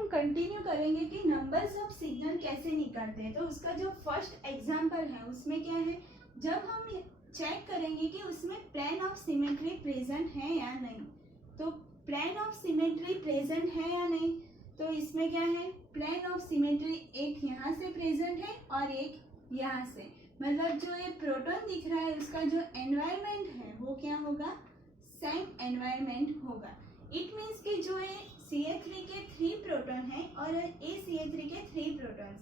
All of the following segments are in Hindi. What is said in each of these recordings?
हम कंटिन्यू करेंगे कि नंबर्स ऑफ सिग्नल कैसे निकालते हैं। तो उसका जो फर्स्ट एग्जांपल है उसमें क्या है, जब हम चेक करेंगे कि उसमें प्लेन ऑफ सिमेट्री प्रेजेंट है या नहीं। तो प्लेन ऑफ सिमेट्री प्रेजेंट है या नहीं, तो इसमें क्या है, प्लेन ऑफ सिमेट्री एक यहाँ से प्रेजेंट है और एक यहाँ से, मतलब जो ये प्रोटॉन दिख रहा है उसका जो एनवायरमेंट है वो क्या होगा, सेम एनवायरमेंट होगा। इट मीन्स कि जो ये CH3 के 3 प्रोटॉन है और ACH3 के 3 प्रोटॉन्स,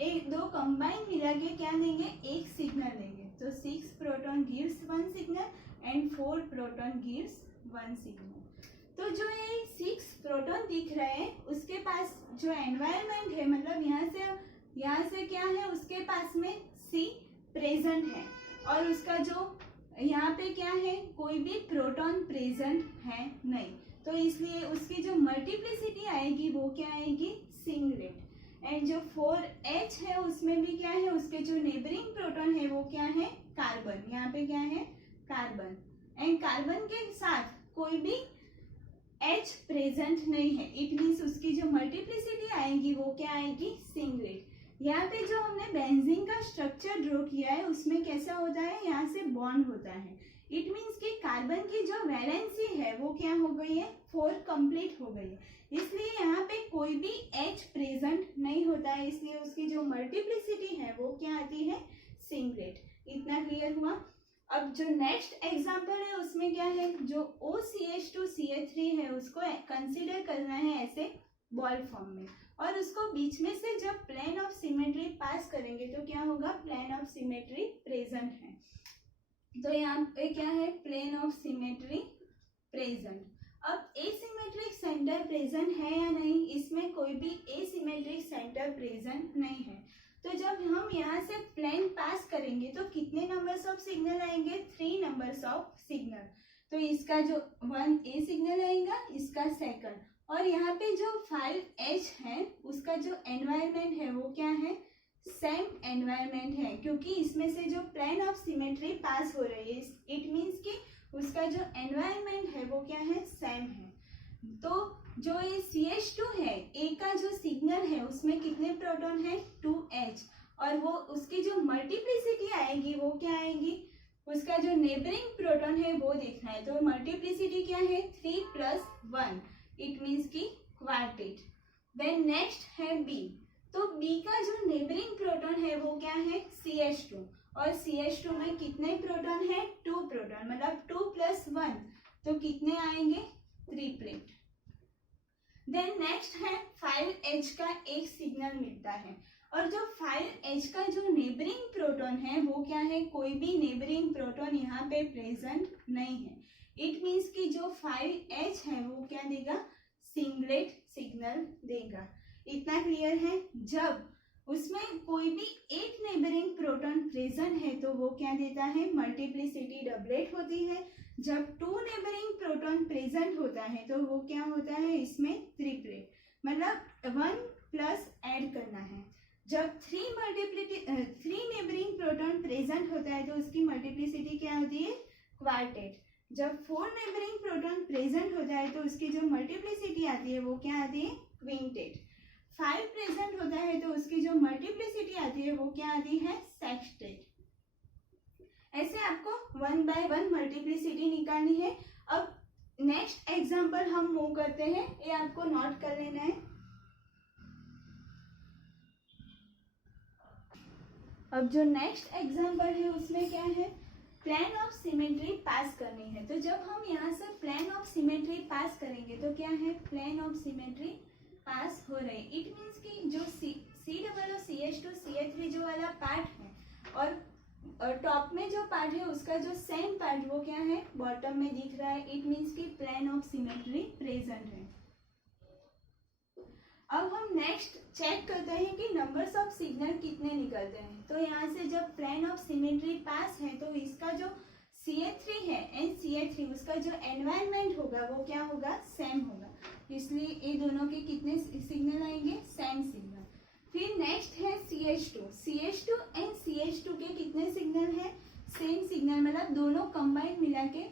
एक दो कंबाइन मिला के क्या देंगे, एक सिग्नल देंगे। तो 6 proton gives 1 signal and 4 proton gives 1 signal. तो जो ये 6 प्रोटॉन दिख रहे हैं उसके पास जो एनवायरमेंट है, मतलब यहाँ से क्या है, उसके पास में C प्रेजेंट है और उसका जो यहाँ पे क्या है, कोई भी प्रोटॉन प्रेजेंट है नहीं। तो इसलिए उसकी जो मल्टीप्लिसिटी आएगी वो क्या आएगी, सिंगलेट। एंड जो 4H है उसमें भी क्या है, उसके जो नेबरिंग प्रोटॉन है वो क्या है, कार्बन। यहाँ पे क्या है, कार्बन। एंड कार्बन के साथ कोई भी H प्रेजेंट नहीं है। इट मीन्स उसकी जो मल्टीप्लिसिटी आएगी वो क्या आएगी, सिंगलेट। यहाँ पे जो हमने बेंजीन का स्ट्रक्चर ड्रॉ किया है उसमें कैसा होता है, यहाँ से बॉन्ड होता है। इट मीन्स कि कार्बन की जो वैलेंसी है वो क्या हो गई है, 4 कंप्लीट हो गई है। इसलिए यहाँ पे कोई भी H प्रेजेंट नहीं होता है, इसलिए उसकी जो मल्टीप्लिसिटी है वो क्या आती है, सिंगलेट। इतना क्लियर हुआ। अब जो नेक्स्ट एग्जांपल है उसमें क्या है, जो OCH2CH3 है उसको कंसीडर करना है ऐसे बॉल फॉर्म में, और उसको बीच में से जब प्लेन ऑफ सिमेट्री पास करेंगे तो क्या होगा, प्लेन ऑफ सिमेट्री प्रेजेंट है। तो यहाँ पे क्या है, प्लेन ऑफ सिमेट्री प्रेजेंट। अब एसिमेट्रिक सेंटर प्रेजेंट है या नहीं, इसमें कोई भी एसिमेट्रिक सेंटर प्रेजेंट नहीं है। तो जब हम यहाँ से प्लेन पास करेंगे तो कितने नंबर्स ऑफ सिग्नल आएंगे, 3 नंबर्स ऑफ सिग्नल। तो इसका जो 1A सिग्नल आएगा, इसका सेकंड, और यहाँ पे जो 5H है उसका जो एनवायरमेंट है वो क्या है, सेम एनवायरमेंट है, क्योंकि इसमें से जो प्लेन ऑफ सिमेट्री पास हो रही है। इट मीन्स कि उसका जो एनवायरमेंट है वो क्या है, सेम है। तो जो ये CH2 है, A का जो सिग्नल है उसमें कितने प्रोटॉन है, 2H, और वो उसकी जो मल्टीप्लिसिटी आएगी वो क्या आएगी, उसका जो नेबरिंग प्रोटॉन है वो देखना है। तो मल्टीप्लिसिटी क्या है, 3 + 1, इट मीन्स की क्वार्टेट। देन नेक्स्ट है B। तो B का जो नेबरिंग प्रोटॉन है वो क्या है, CH2, और CH2 में कितने प्रोटॉन है, 2 प्रोटॉन, मतलब 2 + 1, तो कितने आएंगे, ट्रिपलेट। देन नेक्स्ट है 5H का एक सिग्नल मिलता है, और जो 5H का जो नेबरिंग प्रोटॉन है वो क्या है, कोई भी नेबरिंग प्रोटॉन यहाँ पे प्रेजेंट नहीं है। इट मीन्स कि जो 5H है वो क्या देगा, सिंगलेट सिग्नल देगा। इतना क्लियर है। जब उसमें कोई भी एक नेबरिंग प्रोटॉन प्रेजेंट है तो वो क्या देता है, मल्टीप्लिसिटी डबलेट होती है। जब 2 नेबरिंग प्रोटॉन प्रेजेंट होता है तो वो क्या होता है, इसमें ट्रिपलेट, मतलब 1 प्लस ऐड करना है। जब 3 नेबरिंग प्रोटॉन प्रेजेंट होता है तो उसकी मल्टीप्लिसिटी क्या होती है, क्वार्टेट। जब 4 नेबरिंग प्रोटॉन प्रेजेंट होता है तो उसकी जो मल्टीप्लिसिटी आती है वो क्या आती है, क्विंटेट। 5 प्रेजेंट होता है तो उसकी जो मल्टीप्लिसिटी आती है वो क्या आती है, सेक्सटेट। ऐसे आपको 1 by 1 मल्टीप्लिसिटी निकालनी है। अब नेक्स्ट एग्जांपल हम मूव करते हैं, ये आपको नोट कर लेना है। अब जो नेक्स्ट एग्जांपल है उसमें क्या है, प्लेन ऑफ सिमेट्री पास करनी है। तो जब हम यहाँ से प्लेन ऑफ सिमेट्री पास करेंगे तो क्या है, प्लेन ऑफ सिमेट्री पास हो रही है। इट मीन्स कि जो CH2CH3 जो वाला पार्ट है और टॉप में जो पार्ट है उसका जो सेम पार्ट वो क्या है, बॉटम में दिख रहा है। इट मीन्स कि प्लेन ऑफ सिमेट्री प्रेजेंट है। अब हम नेक्स्ट चेक करते हैं कि नंबर्स ऑफ सिग्नल कितने निकलते हैं। तो यहाँ से जब प्लेन ऑफ सिमेट्री पास है तो इसका जो CH3 है एंड CH3 उसका जो एनवायरमेंट होगा वो क्या होगा, सेम होगा। इसलिए ये दोनों के कितने सिग्नल आएंगे, सेम सिग्नल। फिर नेक्स्ट है CH2 एंड CH2 के कितने सिग्नल है, सेम सिग्नल, मतलब दोनों कंबाइन मिला के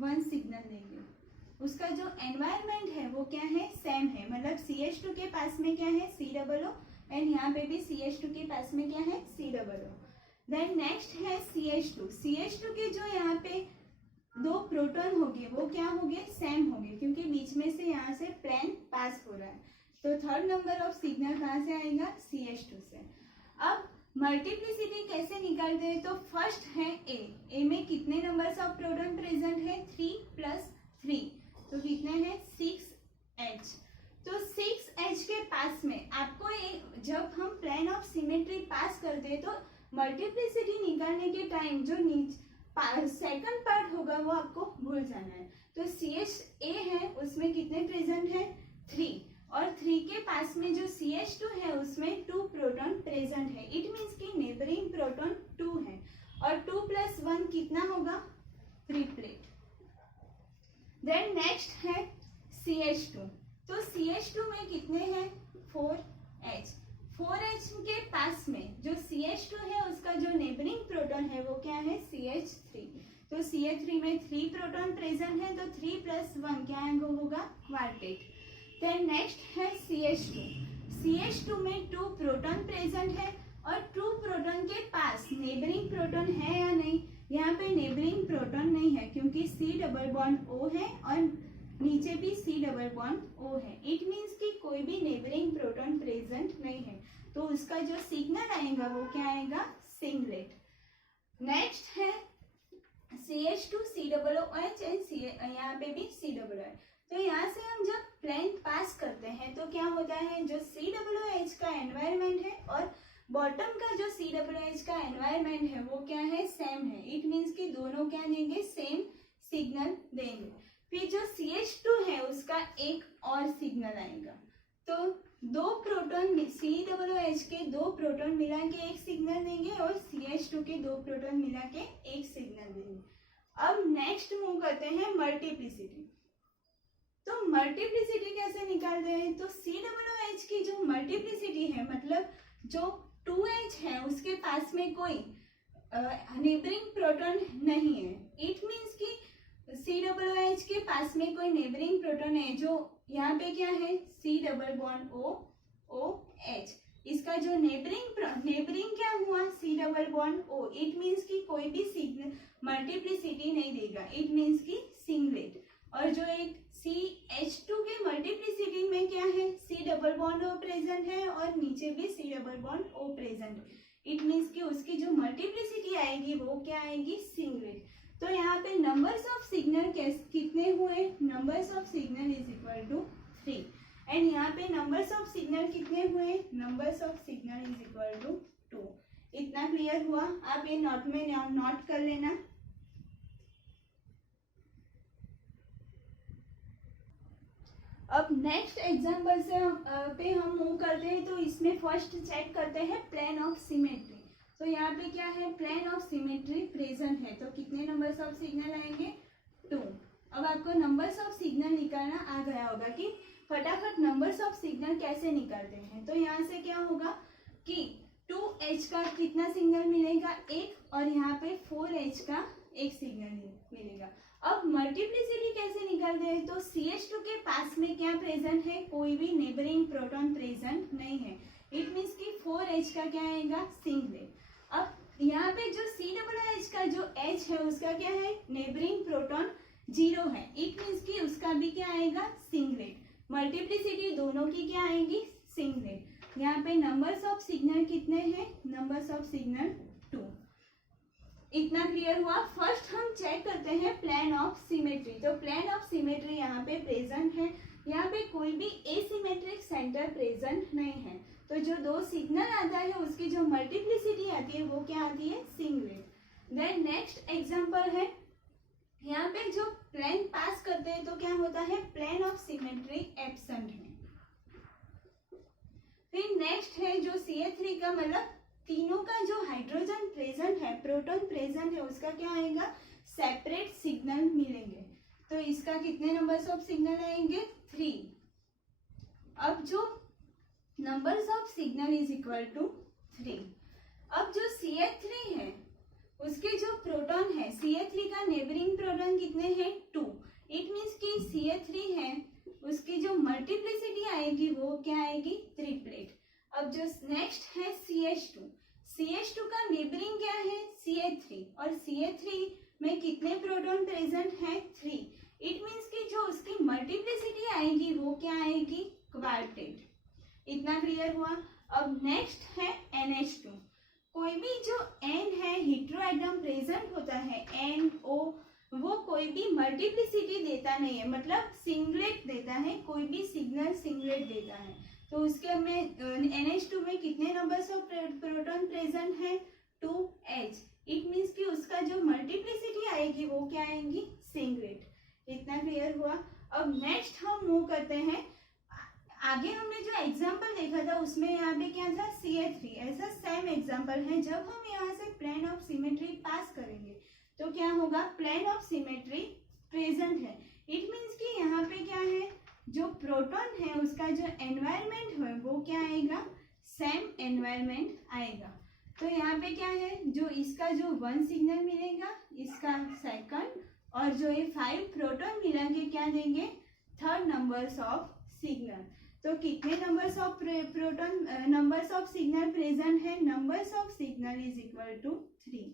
1 सिग्नल देंगे। उसका जो एनवायरमेंट है वो क्या है, सेम है, मतलब CH2 के पास में क्या है, COO, एंड यहाँ पे भी CH2 के पास में क्या है, COO। देन नेक्स्ट है CH2 के जो यहाँ पे दो प्रोटॉन हो गए वो क्या हो गए, सेम हो गए, क्योंकि बीच में से यहाँ से प्लेन पास हो रहा है। तो थर्ड नंबर ऑफ सिग्नल कहाँ से आएगा, CH2 से। अब मल्टीप्लिसिटी कैसे निकालते हैं, तो फर्स्ट है ए में कितने नंबर्स ऑफ प्रोटॉन प्रेजेंट है, 3 + 3, तो कितने हैं, 6H। तो 6H के पास में आपको जब हम प्लेन ऑफ सिमेट्री पास करते हैं तो मल्टीप्लिसिटी निकालने के टाइम जो सेकंड पार्ट होगा वो आपको भूल जाना है। तो CH है उसमें कितने प्रेजेंट है, 3, और 3 के पास में जो CH2 है उसमें 2 प्रोटॉन प्रेजेंट है। इट मीन्स कि नेबरिंग प्रोटॉन 2 है, और 2 + 1 कितना होगा, ट्रिपलेट। देन नेक्स्ट है CH2, तो CH2 में कितने हैं, 4H। 4H के पास में जो CH2 है उसका जो नेबरिंग प्रोटॉन है वो क्या है, CH3। तो CH3 में 3 प्रोटॉन प्रेजेंट है, तो 3 + 1 क्या है, वो होगा क्वार्टेट। देन नेक्स्ट है CH2 में 2 प्रोटॉन प्रेजेंट है, और 2 प्रोटॉन के पास नेबरिंग प्रोटॉन है या नहीं, यहाँ पे नेबरिंग प्रोटॉन नहीं है क्योंकि C+O है और नीचे भी C+O है। इट मीन्स कि कोई भी नेबरिंग प्रोटॉन प्रेजेंट नहीं है, तो उसका जो सिग्नल आएगा वो क्या आएगा, सिंगलेट। नेक्स्ट है CH2 COOH एंड यहाँ पे भी COOH। तो यहाँ से हम जब प्लेन पास करते हैं तो क्या होता है, जो COOH का एनवायरमेंट है और बॉटम का जो COOH का एनवायरमेंट है वो क्या है, सेम है। इट मीन्स कि दोनों क्या देंगे, सेम सिग्नल देंगे। फिर जो CH2 है उसका एक और सिग्नल आएगा, तो 2 प्रोटॉन COOH के 2 प्रोटॉन मिला के एक सिग्नल देंगे और CH2 के 2 प्रोटॉन मिला के एक सिग्नल देंगे। अब नेक्स्ट मूव करते हैं मल्टीप्लिसिटी। तो मल्टीप्लिसिटी कैसे निकालते हैं, तो COOH की जो मल्टीप्लिसिटी है, मतलब जो 2H है उसके पास में कोई नेबरिंग प्रोटॉन नहीं है। इट मीन्स कि COOH के पास में कोई नेबरिंग प्रोटॉन है, जो यहाँ पे क्या है, C+OH। इसका जो नेबरिंग क्या हुआ, C+O। इट मीन्स कि कोई भी सिग्नल मल्टीप्लिसिटी नहीं देगा, इट मीन्स कि सिंगलेट। और जो एक CH2 के मल्टीप्लिसिटी में क्या है, C+O प्रेजेंट है और नीचे भी C+O प्रेजेंट है। इट मीन्स कि उसकी जो मल्टीप्लिसिटी आएगी वो क्या आएगी, सिंगलेट। तो यहाँ पे नंबर्स ऑफ सिग्नल कितने हुए, नंबर्स ऑफ सिग्नल = 3, एंड यहाँ पे नंबर्स ऑफ सिग्नल कितने हुए, नंबर्स ऑफ सिग्नल = 2। इतना क्लियर हुआ, आप ये नोट में नोट कर लेना। अब नेक्स्ट एग्जाम्पल से हम मूव करते हैं, तो इसमें फर्स्ट चेक करते हैं प्लेन ऑफ सिमेट्री। तो यहाँ पे क्या है, प्लेन ऑफ सिमेट्री प्रेजेंट है, तो कितने नंबर्स ऑफ सिग्नल आएंगे, 2। अब आपको नंबर्स ऑफ सिग्नल निकालना आ गया होगा कि फटाफट नंबर्स ऑफ सिग्नल कैसे निकालते हैं। तो यहाँ से क्या होगा कि 2H का कितना सिग्नल मिलेगा, 1, और यहाँ पे 4H का एक सिग्नल मिलेगा। अब मल्टीप्लिसिटी कैसे निकालते हैं, तो CH2 के पास में क्या प्रेजेंट है, कोई भी नेबरिंग प्रोटॉन प्रेजेंट नहीं है। इट मीन्स कि 4H का क्या आएगा, सिंगलेट। अब यहाँ पे जो COOH का जो H है उसका क्या है, नेबरिंग प्रोटॉन 0 है। इट मीन्स कि उसका भी क्या आएगा, सिंगलेट। मल्टीप्लिसिटी दोनों की क्या आएगी, सिंगलेट। यहाँ पे नंबर्स ऑफ सिग्नल कितने हैं, नंबर्स ऑफ सिग्नल 2। इतना क्लियर हुआ। फर्स्ट हम चेक करते हैं प्लेन ऑफ सिमेट्री। तो प्लेन ऑफ सिमेट्री यहाँ पे प्रेजेंट है, यहाँ पे कोई भी एसिमेट्रिक सेंटर प्रेजेंट नहीं है। तो जो 2 सिग्नल आता है उसकी जो मल्टीप्लिसिटी आती है वो क्या आती है, सिंगलेट। देन नेक्स्ट एग्जांपल है, यहाँ पे जो प्लेन पास करते हैं तो क्या होता है, प्लेन ऑफ सिमेट्री एब्सेंट है। फिर नेक्स्ट है जो CH3 का, मतलब तीनों का जो हाइड्रोजन प्रेजेंट है, प्रोटॉन प्रेजेंट है, उसका क्या आएगा, सेपरेट सिग्नल मिलेंगे। तो इसका कितने नंबर्स ऑफ सिग्नल आएंगे, 3। अब जो नंबर्स ऑफ सिग्नल = 3। अब जो CH3 है उसके जो प्रोटॉन है, CH3 का नेबरिंग प्रोटॉन कितने हैं, 2। इट मीन्स कि CH3 है उसकी जो मल्टीप्लिसिटी आएगी वो क्या आएगी, ट्रिपलेट। अब जो नेक्स्ट है CH2 का नेबरिंग क्या है, CH3, और CH3 में कितने प्रोटॉन प्रेजेंट है, 3। इट मीन्स कि जो उसकी मल्टीप्लिसिटी आएगी वो क्या आएगी, क्वार्टेट। इतना क्लियर हुआ। अब नेक्स्ट है NH2। कोई भी जो N है हेटेरोएटम प्रेजेंट होता है, NO, वो कोई भी मल्टीप्लिसिटी देता नहीं है, मतलब सिंगलेट देता है, कोई भी सिग्नल सिंगलेट देता है। तो उसके में NH2 में कितने नंबर्स ऑफ प्रोटॉन प्रेजेंट है, 2H। इट मीन्स कि उसका जो मल्टीप्लिसिटी आएगी वो क्या आएगी, सिंगलेट। इतना क्लियर हुआ। अब नेक्स्ट हम मूव करते हैं। आगे हमने जो एग्जाम्पल देखा था उसमें यहाँ पे क्या था, CH3। ऐसा सेम एग्जाम्पल है। जब हम यहाँ से प्लेन ऑफ सिमेट्री पास करेंगे तो क्या होगा, प्लेन ऑफ सिमेट्री प्रेजेंट है। इट मीन्स कि यहाँ पे क्या है, जो प्रोटॉन है उसका जो एनवायरमेंट है वो क्या आएगा, सेम एनवायरमेंट आएगा। तो यहाँ पे क्या है, जो इसका जो 1 सिग्नल मिलेगा, इसका सेकंड, और जो ये 5 प्रोटॉन मिला के क्या देंगे, 3rd नंबर्स ऑफ सिग्नल। तो कितने numbers of proton numbers of signal present है, numbers of signal is equal to 3।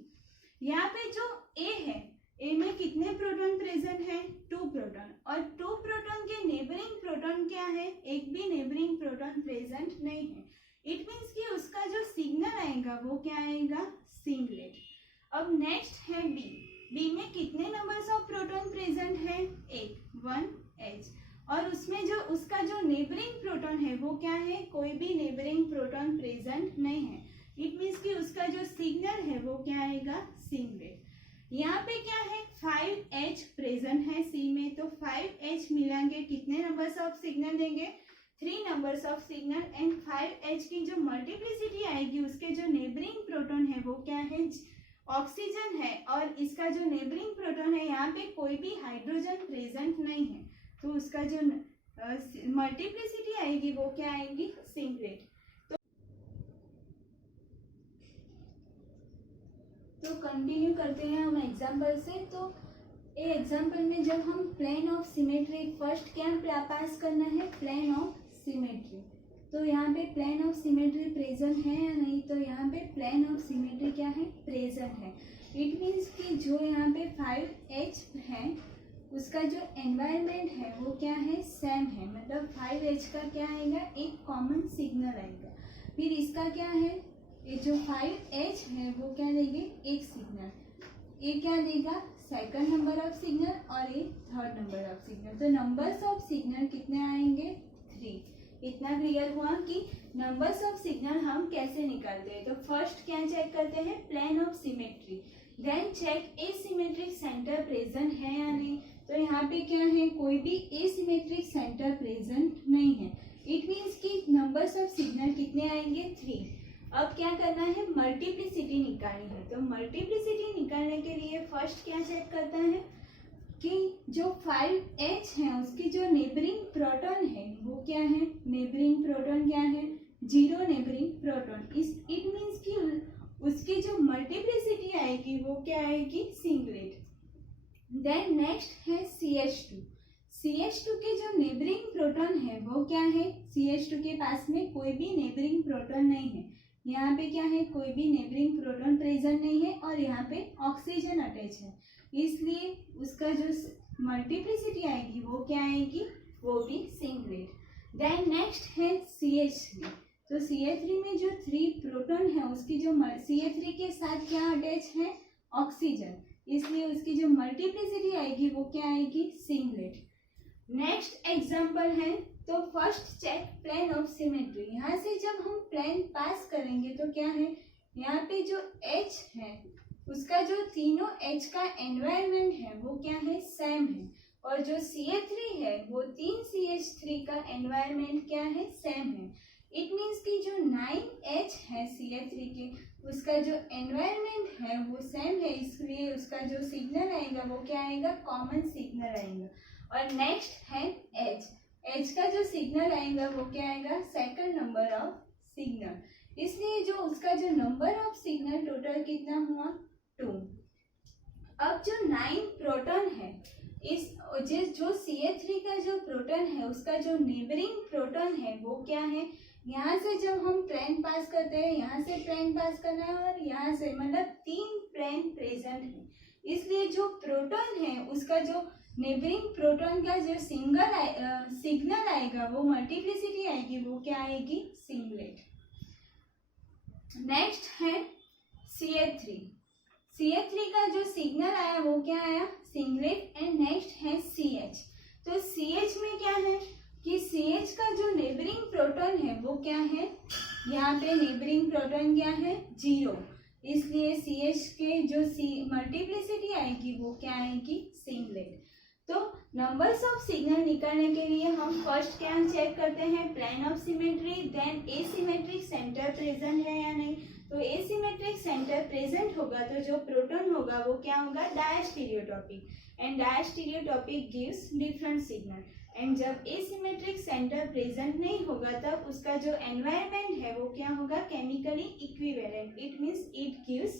यहाँ पे जो A है, A में कितने प्रोटॉन प्रेजेंट है, 2 प्रोटॉन, और 2 प्रोटॉन के नेबरिंग प्रोटॉन क्या है, एक भी नेबरिंग प्रोटॉन प्रेजेंट नहीं है। इट मीन्स कि उसका जो सिग्नल आएगा वो क्या आएगा, सिंगलेट। अब नेक्स्ट है B में कितने नंबर्स ऑफ प्रोटॉन प्रेजेंट है, 1H, और उसमें जो उसका जो नेबरिंग प्रोटॉन है वो क्या है, कोई भी नेबरिंग प्रोटॉन प्रेजेंट नहीं है। इट मीन्स कि उसका जो सिग्नल है वो क्या आएगा, सिंगलेट। यहाँ पे क्या है, 5H प्रेजेंट है C में, तो 5H मिलाएंगे कितने नंबर्स ऑफ सिग्नल देंगे, 3 numbers of signal. And 5H की जो मल्टीप्लिसिटी आएगी उसके जो नेबरिंग प्रोटॉन है वो क्या है, ऑक्सीजन है, और इसका जो नेबरिंग प्रोटॉन है यहाँ पे कोई भी हाइड्रोजन प्रेजेंट नहीं है, तो उसका जो मल्टीप्लिसिटी आएगी वो क्या आएगी, सिंगलेट। तो कंटिन्यू करते हैं हम एग्जाम्पल से। तो ये एग्जाम्पल में जब हम प्लेन ऑफ सिमेट्री, फर्स्ट क्या पास करना है, प्लेन ऑफ सिमेट्री। तो यहाँ पे प्लेन ऑफ सिमेट्री प्रेजेंट है या नहीं, तो यहाँ पे प्लेन ऑफ सिमेट्री क्या है, प्रेजेंट है। इट मीन्स कि जो यहाँ पे 5H है उसका जो एनवायरनमेंट है वो क्या है, सेम है, मतलब 5H का क्या आएगा, एक कॉमन सिग्नल आएगा। फिर इसका क्या है, ये जो 5H है वो क्या देंगे, एक सिग्नल, ये क्या देगा, सेकंड नंबर ऑफ सिग्नल, और ये 3rd नंबर ऑफ सिग्नल। तो नंबर्स ऑफ सिग्नल कितने आएंगे, 3। इतना क्लियर हुआ कि नंबर्स ऑफ सिग्नल हम कैसे निकालते हैं। तो फर्स्ट क्या चेक करते हैं, plane of symmetry, then check asymmetric centre present है या नहीं। तो यहाँ पे क्या है, कोई भी एसिमेट्रिक सेंटर प्रेजेंट नहीं है। इट मीन्स कि नंबर्स ऑफ सिग्नल कितने आएंगे, 3। अब क्या करना है, मल्टीप्लिसिटी निकालनी है। तो मल्टीप्लिसिटी निकालने के लिए फर्स्ट क्या चेक करता है कि जो 5H है उसकी जो नेबरिंग प्रोटॉन है वो क्या है, नेबरिंग प्रोटॉन क्या है, 0 नेबरिंग प्रोटॉन। इट मीन्स कि उसकी जो मल्टीप्लिसिटी आएगी वो क्या आएगी, सिंगलेट। देन नेक्स्ट है CH2 के जो नेबरिंग प्रोटॉन है वो क्या है, CH2 के पास में कोई भी नेबरिंग प्रोटॉन नहीं है। यहाँ पे क्या है, कोई भी नेबरिंग प्रोटॉन प्रेजेंट नहीं है, और यहाँ पे ऑक्सीजन अटैच है, इसलिए उसका जो मल्टीप्लिसिटी आएगी वो क्या आएगी, वो भी सिंगलेट। देन नेक्स्ट है CH3। तो CH3 में जो 3 प्रोटॉन है उसकी जो CH3 के साथ क्या अटैच है, ऑक्सीजन, इसलिए उसकी जो मल्टीप्लिसिटी आएगी वो क्या आएगी, सिंगलेट। नेक्स्ट एग्जांपल है, तो first check plane of symmetry. यहाँ से जब हम प्लेन पास करेंगे तो क्या है, यहाँ पे जो H है उसका जो तीनों H का एनवायरनमेंट है वो क्या है, सेम है, और जो CH3 है वो 3 CH3 का एनवायरनमेंट क्या है, सेम है। इट मीन्स कि जो 9H है CH3 के, उसका जो एनवायरनमेंट है वो सेम है, इसलिए उसका जो सिग्नल आएगा वो क्या आएगा, कॉमन सिग्नल आएगा। और नेक्स्ट है H का जो सिग्नल आएगा वो क्या आएगा, सेकंड नंबर ऑफ सिग्नल, इसलिए जो उसका जो नंबर ऑफ सिग्नल टोटल कितना हुआ, 2। अब जो 9 प्रोटॉन है इस जो CH3 का जो प्रोटॉन है उसका जो नेबरिंग प्रोटॉन है वो क्या है, यहाँ से जब हम प्लेन पास करते हैं, यहाँ से प्लेन पास करना है और यहाँ से, मतलब 3 प्लेन प्रेजेंट है, इसलिए जो प्रोटॉन है उसका जो नेबरिंग प्रोटॉन का जो सिग्नल आएगा वो मल्टीप्लिसिटी आएगी, वो क्या आएगी, सिंगलेट। नेक्स्ट है CH3। CH3 का जो सिग्नल आया वो क्या आया, सिंगलेट। एंड नेक्स्ट है CH। तो CH में क्या है कि CH का जो नेबरिंग प्रोटॉन है वो क्या है, यहाँ पे नेबरिंग प्रोटॉन क्या है, 0, इसलिए CH के जो मल्टीप्लिसिटी आएगी वो क्या आएगी, सिंगलेट। तो नंबर्स ऑफ सिग्नल निकालने के लिए हम फर्स्ट क्या चेक करते हैं, plane of symmetry, then asymmetric centre present है या नहीं। तो एसिमेट्रिक सेंटर प्रेजेंट होगा तो जो प्रोटॉन होगा वो क्या होगा, diastereotopic, and diastereotopic gives different signal. And जब एसिमेट्रिक सेंटर प्रेजेंट नहीं होगा तब उसका जो एनवायरनमेंट है वो क्या होगा, chemically equivalent, it means it gives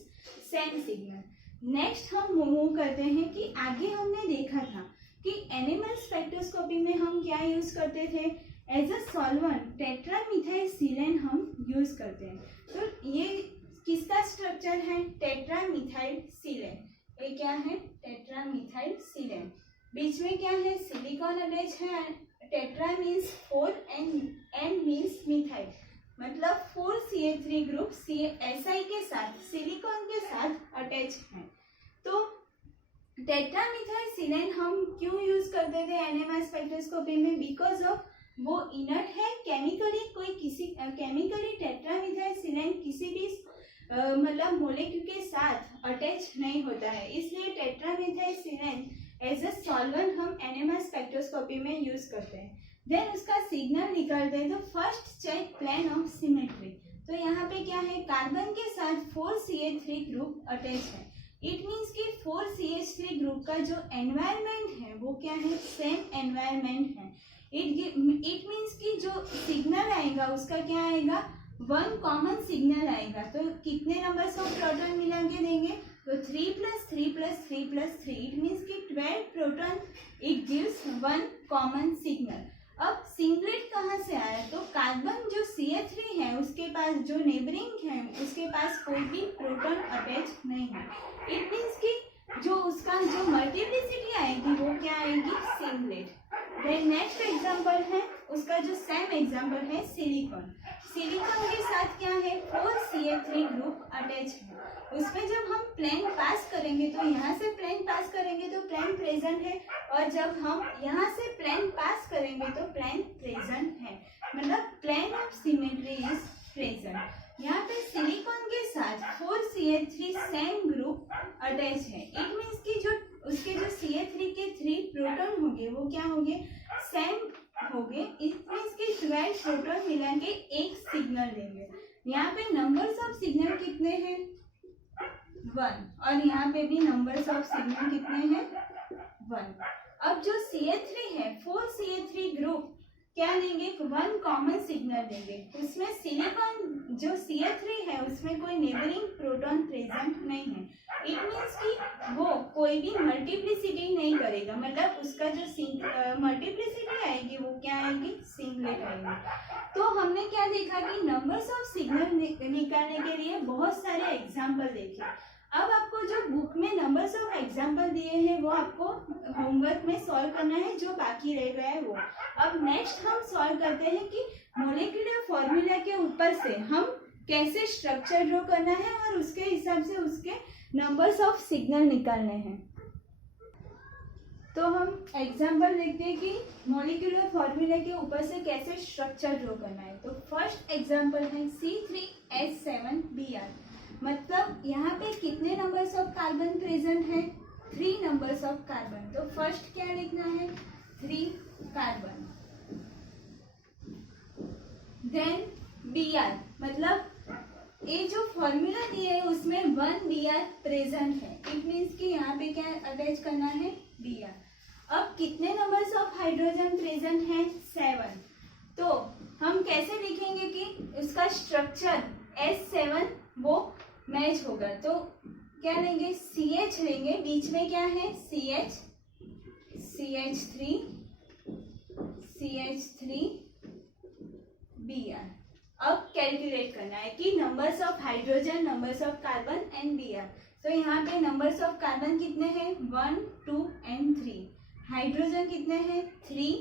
same signal. Next हम मूव करते हैं कि आगे हमने देखा था कि एनिमल स्पेक्ट्रोस्कोपी में हम क्या यूज करते थे, एज अ सॉल्वेंट टेट्रामिथाइलसिलेन हम यूज करते हैं। तो ये किसका स्ट्रक्चर है, टेट्रामिथाइलसिलेन, ये क्या है, टेट्रामिथाइलसिलेन। बीच में क्या है, सिलिकॉन अटैच है, tetra means 4 and M means methyl, मतलब 4 CH3 ग्रुप Si के साथ, सिलिकॉन के साथ अटैच है। तो टेट्रामिथाइलसिलेन हम क्यों यूज करते थे एनएमआर स्पेक्ट्रोस्कोपी में, बिकॉज ऑफ वो इनर्ट है, केमिकली टेट्रामिथाइलसिलेन किसी भी मतलब मोलेक्यूल के साथ अटैच नहीं होता है, इसलिए टेट्रामिथाइलसिलेन एज अ सॉल्वेंट हम एनएमआर स्पेक्ट्रोस्कोपी में यूज करते हैं। देन उसका सिग्नल निकालते हैं। तो first check plane of symmetry. तो यहाँ पे क्या है, कार्बन के साथ 4 CH3 ग्रुप अटैच है, इट मीन्स कि 4 CH3 ग्रुप का जो एनवायरनमेंट है वो क्या है, सेम एनवायरनमेंट है। इट मीन्स कि जो सिग्नल आएगा उसका क्या आएगा, 1 कॉमन सिग्नल आएगा। तो कितने नंबर्स ऑफ प्रोटॉन मिला के देंगे, तो 3 + 3 + 3 + 3, इट मीन्स कि 12 proton, it gives 1 common signal. अब सिंगलेट कहाँ से आया, तो कार्बन जो CH3 है उसके पास जो नेबरिंग है उसके पास कोई भी प्रोटॉन अटैच नहीं है, इट मीन्स कि जो उसका जो मल्टीप्लिसिटी आएगी वो क्या आएगी, सिंगलेट। देन नेक्स्ट एग्जांपल है, उसका जो सेम एग्जांपल है सिलिकॉन। सिलिकॉन के साथ क्या है, 4 CH3 ग्रुप अटैच है, उसमें जब हम प्लेन पास करेंगे तो यहाँ से प्लेन पास करेंगे तो प्लेन प्रेजेंट है, और जब हम यहाँ से प्लेन पास करेंगे तो प्लेन प्रेजेंट है, मतलब plane of symmetry is present. यहाँ पे सिलिकॉन के साथ 4 CH3 सेम ग्रुप अटैच है, इट मीन्स कि जो उसके जो CH3 के 3 प्रोटॉन होंगे वो क्या होंगे, सेम होंगे, इट मीन्स कि 12 प्रोटॉन मिला के एक सिग्नल देंगे। यहाँ पे नंबर्स ऑफ सिग्नल कितने हैं, 1, और यहाँ पे भी नंबर्स ऑफ सिग्नल कितने हैं, 1। अब जो CH3 है, 4 CH3 ग्रुप क्या लेंगे, 1 कॉमन सिग्नल देंगे। उसमें सिलिकॉन जो CH3 है उसमें कोई नेबरिंग प्रोटॉन प्रेजेंट नहीं है, इट मीन्स कि वो कोई भी मल्टीप्लिसिटी नहीं करेगा, मतलब उसका जो मल्टीप्लिसिटी आएगी वो क्या आएगी, सिंगलेट आएगी। तो हमने क्या देखा कि नंबर्स ऑफ सिग्नल निकालने के लिए बहुत सारे एग्जाम्पल देखे। अब आपको जो बुक में नंबर्स ऑफ एग्जाम्पल दिए हैं वो आपको होमवर्क में सॉल्व करना है, जो बाकी रह गया है वो। अब नेक्स्ट हम सॉल्व करते हैं कि मोलेक्युलर फॉर्मूला के ऊपर से हम कैसे स्ट्रक्चर ड्रॉ करना है और उसके हिसाब से उसके नंबर्स ऑफ सिग्नल निकालने हैं। तो हम एग्जाम्पल देखते हैं कि मॉलिक्यूलर फॉर्मूला के ऊपर से कैसे स्ट्रक्चर ड्रॉ करना है। तो फर्स्ट एग्जाम्पल है C3H7Br, मतलब यहाँ पे कितने नंबर्स ऑफ कार्बन प्रेजेंट है, 3 नंबर्स ऑफ कार्बन। तो फर्स्ट क्या लिखना है, 3 कार्बन। देन Br, मतलब ये जो फॉर्मूला दिया है उसमें 1 Br प्रेजेंट है, इट मीन्स कि यहाँ पे क्या अटैच करना है, Br। अब कितने नंबर्स ऑफ हाइड्रोजन प्रेजेंट है, 7। तो हम कैसे लिखेंगे कि उसका स्ट्रक्चर H7 वो मैच होगा। तो क्या लेंगे, CH लेंगे, बीच में क्या है CH, Br। अब कैलकुलेट करना है कि numbers of hydrogen, numbers of carbon and Br। तो यहाँ पे नंबर्स ऑफ कार्बन कितने हैं 1 2 एंड 3। हाइड्रोजन कितने हैं 3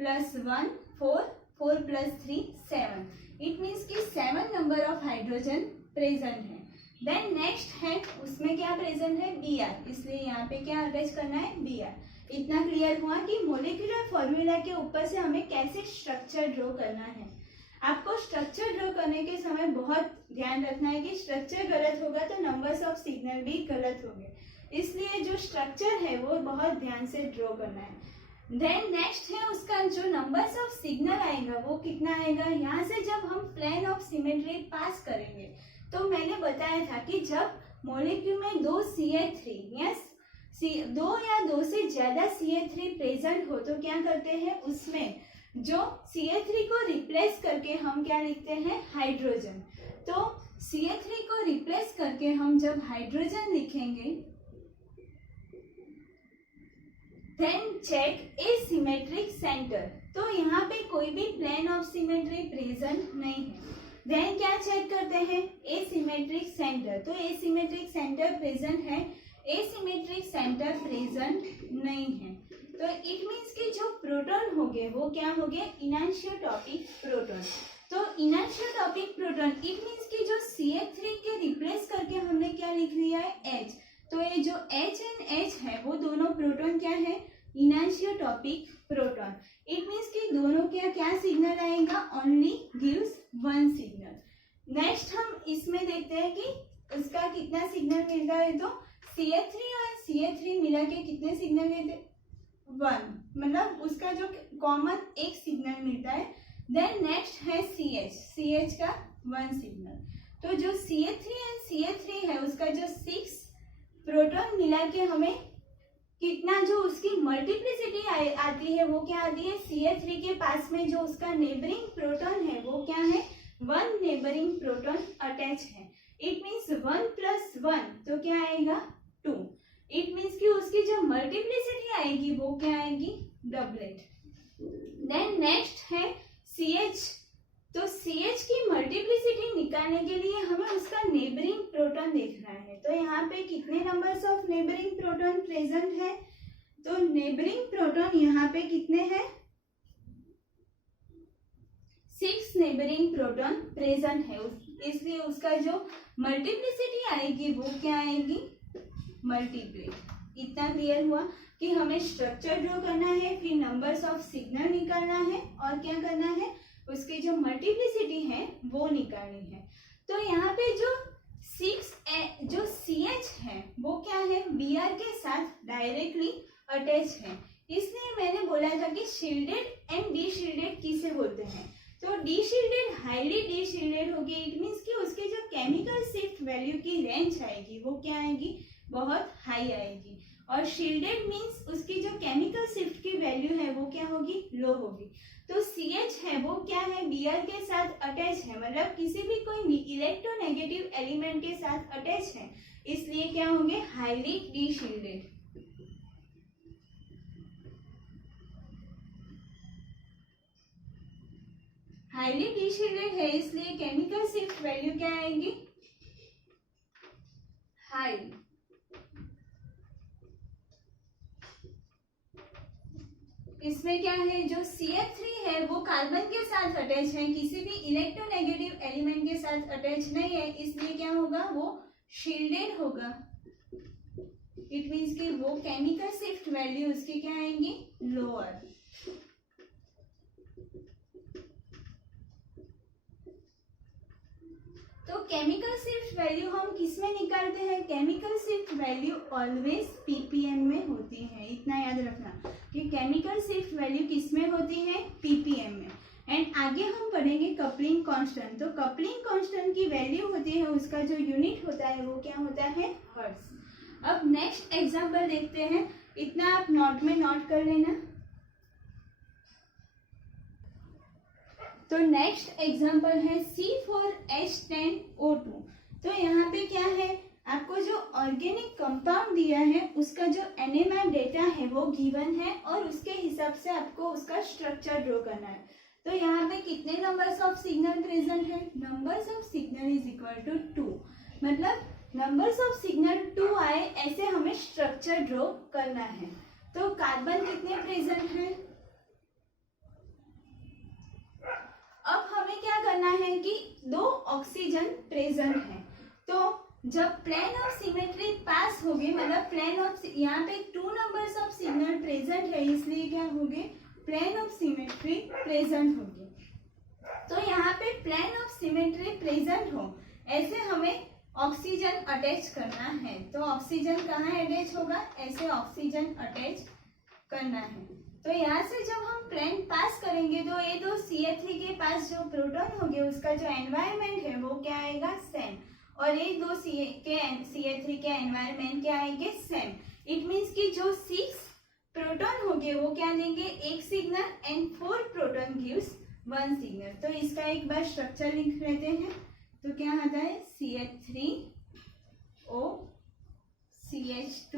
+ 1 4, 4 + 3 7। इट मीन्स कि 7 नंबर ऑफ हाइड्रोजन प्रेजेंट है। देन नेक्स्ट है उसमें क्या प्रेजेंट है Br, इसलिए यहाँ पे क्या अटैच करना है Br। इतना क्लियर हुआ कि मोलिकुलर फॉर्मूला के ऊपर से हमें कैसे स्ट्रक्चर ड्रॉ करना है। आपको स्ट्रक्चर ड्रॉ करने के समय बहुत ध्यान रखना है कि स्ट्रक्चर गलत होगा तो नंबर्स ऑफ सिग्नल भी गलत होंगे, इसलिए जो स्ट्रक्चर है वो बहुत ध्यान से ड्रॉ करना है। देन नेक्स्ट है उसका जो नंबर्स ऑफ सिग्नल आएगा वो कितना आएगा। यहाँ से जब हम प्लेन ऑफ सिमेट्री पास करेंगे तो मैंने बताया था कि जब मॉलिक्यूल में 2 CH3 यस 2 या 2 से ज्यादा CH3 प्रेजेंट हो तो क्या करते हैं, उसमें जो CH3 को रिप्लेस करके हम क्या लिखते हैं हाइड्रोजन। तो CH3 को रिप्लेस करके हम जब हाइड्रोजन लिखेंगे देन चेक एसिमेट्रिक सेंटर। तो यहाँ पे कोई भी प्लेन ऑफ सिमेट्री प्रेजेंट नहीं है। देन क्या चेक करते हैं एसिमेट्रिक सेंटर। तो एसिमेट्रिक सेंटर प्रेजेंट है, एसिमेट्रिक सेंटर प्रेजेंट नहीं है। तो इट मीन्स कि जो प्रोटॉन हो गए वो क्या हो गए इनैनिसोटॉपिक प्रोटॉन। तो इनैनिसोटॉपिक प्रोटॉन इट मीन्स कि जो CH3 के रिप्लेस करके हमने क्या लिख लिया है H। तो ये जो H एंड H है वो दोनों प्रोटॉन क्या है इनैनिसोटॉपिक प्रोटॉन। इट मीन्स कि दोनों क्या सिग्नल आएगा ओनली गिव्स 1 सिग्नल। नेक्स्ट हम इसमें देखते हैं कि उसका कितना सिग्नल मिलता है। तो CH3 और CH3 मिला के कितने सिग्नल देते 1, मतलब उसका जो कॉमन एक सिग्नल मिलता है। देन नेक्स्ट है CH का 1 सिग्नल। तो जो CH3 एंड CH3 है उसका जो 6 प्रोटॉन मिला के हमें कितना जो उसकी मल्टीप्लिसिटी आती है वो क्या आती है CH3 के पास में जो उसका नेबरिंग प्रोटॉन है वो क्या है 1 नेबरिंग प्रोटॉन अटैच है। इट मीन्स 1 + 1 तो क्या आएगा 2। इट मीन्स कि उसकी जो मल्टीप्लिसिटी आएगी वो क्या आएगी डबलेट। देन नेक्स्ट है CH। तो CH की मल्टीप्लिसिटी निकालने के लिए हमें उसका नेबरिंग प्रोटॉन देखना है। तो यहाँ पे कितने numbers of neighbouring proton present है। तो नेबरिंग प्रोटॉन यहाँ पे कितने हैं 6 नेबरिंग प्रोटॉन प्रेजेंट है, इसलिए उसका जो मल्टीप्लिसिटी आएगी वो क्या आएगी मल्टीप्लेट। इतना क्लियर हुआ कि हमें स्ट्रक्चर ड्रॉ करना है, फिर नंबर्स ऑफ सिग्नल निकालना है और क्या करना है उसकी जो मल्टीप्लिसिटी है वो निकालनी है। तो यहाँ पे जो 6 जो CH है वो क्या है Br के साथ डायरेक्टली अटैच है, इसलिए मैंने बोला था कि शील्डेड एंड डीशील्डेड किसे बोलते हैं। तो डीशील्डेड हाईली डीशील्डेड होगी। इट मीन्स कि उसकी जो केमिकल शिफ्ट वैल्यू की रेंज आएगी वो क्या आएगी बहुत हाई आएगी, और शील्डेड मीन्स उसकी जो केमिकल शिफ्ट की वैल्यू है वो क्या होगी लो होगी। तो CH है वो क्या है Br के साथ अटैच है, मतलब किसी भी कोई इलेक्ट्रोनेगेटिव एलिमेंट के साथ अटैच है, इसलिए क्या होंगे हाईली डीशील्डेड। हाईली डीशील्डेड है इसलिए केमिकल शिफ्ट वैल्यू क्या आएगी हाई। इसमें क्या है जो CH3 है वो कार्बन के साथ अटैच है, किसी भी इलेक्ट्रोनेगेटिव एलिमेंट के साथ अटैच नहीं है, इसलिए क्या होगा वो शील्डेड होगा। इट मीन्स कि वो केमिकल शिफ्ट वैल्यू उसकी क्या आएंगी लोअर। तो केमिकल शिफ्ट वैल्यू हम किस में निकालते हैं, chemical shift value always ppm में होती है। इतना याद रखना कि केमिकल शिफ्ट वैल्यू किस में होती है ppm में। एंड आगे हम पढ़ेंगे कपलिंग कांस्टेंट। तो कपलिंग कांस्टेंट की वैल्यू होती है, उसका जो यूनिट होता है वो क्या होता है हर्ट्ज। अब नेक्स्ट एग्जांपल देखते हैं, इतना आप नोट में नोट कर लेना। तो नेक्स्ट एग्जांपल है C4H10O2। तो यहाँ पे क्या है आपको जो ऑर्गेनिक कंपाउंड दिया है उसका जो NMR डेटा है वो गिवन है और उसके हिसाब से आपको उसका स्ट्रक्चर ड्रॉ करना है। तो यहाँ पे कितने नंबर्स ऑफ सिग्नल प्रेजेंट है? Numbers of signal is equal to 2, मतलब नंबर्स ऑफ सिग्नल 2 आए ऐसे हमें स्ट्रक्चर ड्रॉ करना है। तो कार्बन कितने प्रेजेंट है? अब हमें क्या करना है कि 2 ऑक्सीजन प्रेजेंट है। तो जब प्लेन ऑफ सिमेट्री पास हो गए, मतलब प्लेन ऑफ, यहाँ पे 2 नंबर्स ऑफ सिग्नल प्रेजेंट है इसलिए क्या हो गए? प्लेन ऑफ सिमेट्री प्रेजेंट हो गए। तो यहाँ पे प्लेन ऑफ सिमेट्री प्रेजेंट हो ऐसे हमें ऑक्सीजन अटैच करना है। तो ऑक्सीजन कहाँ अटैच होगा? ऐसे ऑक्सीजन अटैच करना है। तो यहाँ से जब हम प्लेन पास करेंगे तो ये 2 CH3 के पास जो प्रोटॉन हो गए उसका जो एनवायरमेंट है वो क्या आएगा? सेम। और ये 2 CH3 के एनवायरमेंट क्या आएंगे? सेम। इट मीन्स कि जो 6 प्रोटॉन हो गए वो क्या देंगे? 1 signal and 4 proton gives 1 signal. तो इसका एक बार स्ट्रक्चर लिख लेते हैं। तो क्या आता है? CH3O CH2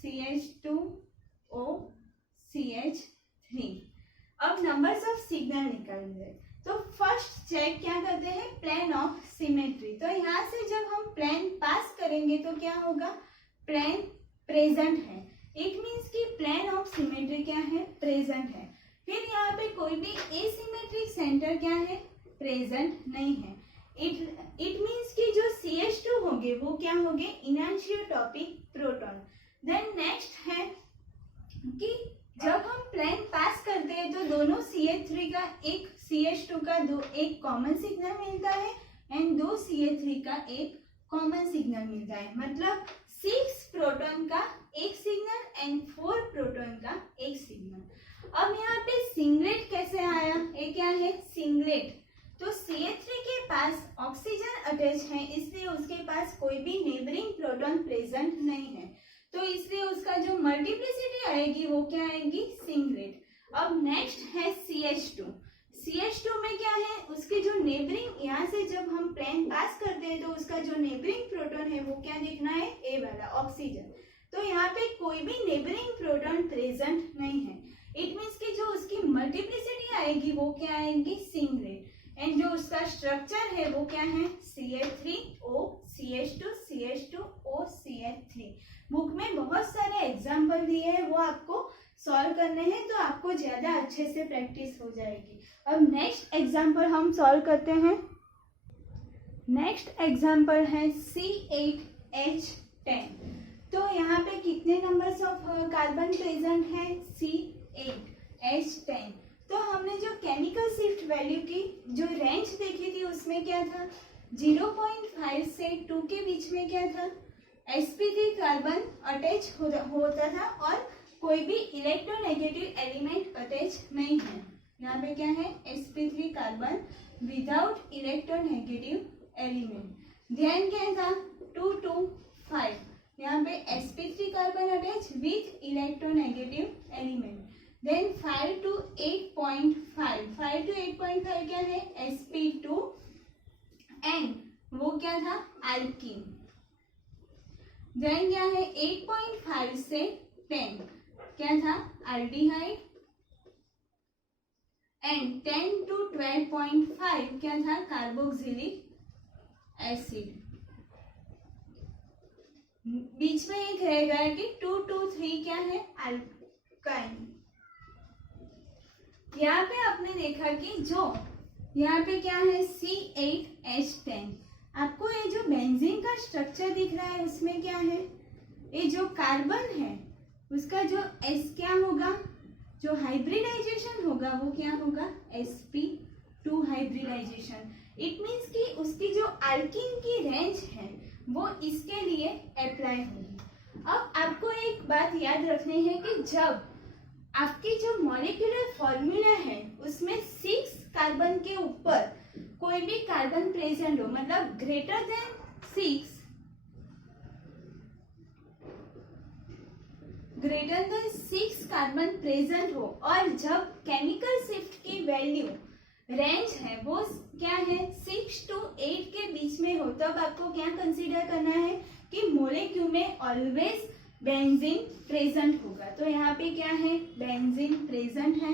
CH2O CH3। अब नंबर्स ऑफ सिग्नल निकालेंगे। तो फर्स्ट चेक क्या करते हैं? Plane of symmetry. तो यहाँ से जब हम प्लेन पास करेंगे तो क्या होगा? प्लेन प्रेजेंट है। इट मीन्स कि प्लेन ऑफ सिमेट्री क्या है? प्रेजेंट है। फिर यहाँ पे कोई भी एसिमेट्रिक सेंटर क्या है? प्रेजेंट नहीं है। इट मीन्स कि जो CH2 होंगे वो क्या होंगे? इनैनिसोटॉपिक प्रोटॉन। देन नेक्स्ट है कि जब हम प्लेन पास करते हैं तो दोनों CH3 का एक CH2 का एक कॉमन सिग्नल मिलता है एंड 2 CH3 का एक कॉमन सिग्नल मिलता है, मतलब 6 प्रोटॉन का एक सिग्नल एंड 4 प्रोटॉन का एक सिग्नल। अब यहाँ पे सिंगलेट कैसे आया? ये क्या है? सिंगलेट। तो CH3 के पास ऑक्सीजन अटैच है इसलिए उसके पास कोई भी नेबरिंग प्रोटॉन प्रेजेंट नहीं है, तो इसलिए उसका जो मल्टीप्लिसिटी आएगी वो क्या आएगी? सिंगलेट। अब नेक्स्ट है CH2। CH2 में क्या है? उसके जो नेबरिंग, यहाँ से जब हम प्लेन पास करते हैं तो उसका जो नेबरिंग प्रोटॉन है वो क्या देखना है? ए वाला ऑक्सीजन। तो यहाँ पे कोई भी नेबरिंग प्रोटॉन प्रेजेंट नहीं है। इट मीन्स कि जो उसकी मल्टीप्लिसिटी आएगी वो क्या आएगी? सिंगलेट। एंड जो उसका स्ट्रक्चर है वो क्या है? CH3O CH2 CH2O CH3। Book में बहुत सारे एग्जाम्पल दिए हैं, वो आपको सॉल्व करने हैं तो आपको ज्यादा अच्छे से प्रैक्टिस हो जाएगी। अब नेक्स्ट एग्जाम्पल हम सॉल्व करते हैं। नेक्स्ट एग्जाम्पल है C8H10। तो यहाँ पे कितने नंबर्स ऑफ कार्बन प्रेजेंट है? C8H10। तो हमने जो केमिकल शिफ्ट वैल्यू की जो रेंज देखी थी उसमें क्या था? 0.5 से 2 के बीच में क्या था? sp3 कार्बन अटैच होता था और कोई भी इलेक्ट्रोनेगेटिव एलिमेंट अटैच नहीं है। यहाँ पे क्या है? sp3 carbon without electronegative element. ध्यान क्या था? 2 to 5। यहाँ पे sp3 carbon attach with electronegative element. Then 5 to 8.5। 5 to 8.5 क्या है? sp2 एंड वो क्या था? अल्कीन। देन क्या है? 8.5 से 10 क्या था? अल्डिहाइड। एंड 10 to 12.5 क्या था? Carboxylic acid. बीच में एक रहेगा कि 2 to 3 क्या है? अल्काइन। यहाँ पे आपने देखा कि जो यहाँ पे क्या है? C8H10। आपको ये जो बेंजीन का स्ट्रक्चर दिख रहा है उसमें क्या है? ये जो कार्बन है उसका जो S क्या होगा? जो हाइब्रिडाइजेशन होगा वो क्या होगा? sp2 hybridisation. इट मीन्स कि उसकी जो अल्कीन की रेंज है वो इसके लिए अप्लाई होगी। अब आपको एक बात याद रखनी है कि जब आपकी जो मॉलिक्यूलर फॉर्मूला है उसमें 6 कार्बन के ऊपर कोई भी कार्बन प्रेजेंट हो, मतलब ग्रेटर देन 6 कार्बन प्रेजेंट हो और जब केमिकल शिफ्ट की वैल्यू रेंज है वो क्या है 6 to 8 के बीच में हो, तब आपको क्या कंसीडर करना है कि मोलेक्यूल में ऑलवेज बेंजीन प्रेजेंट होगा। तो यहाँ पे क्या है बेंजीन प्रेजेंट है।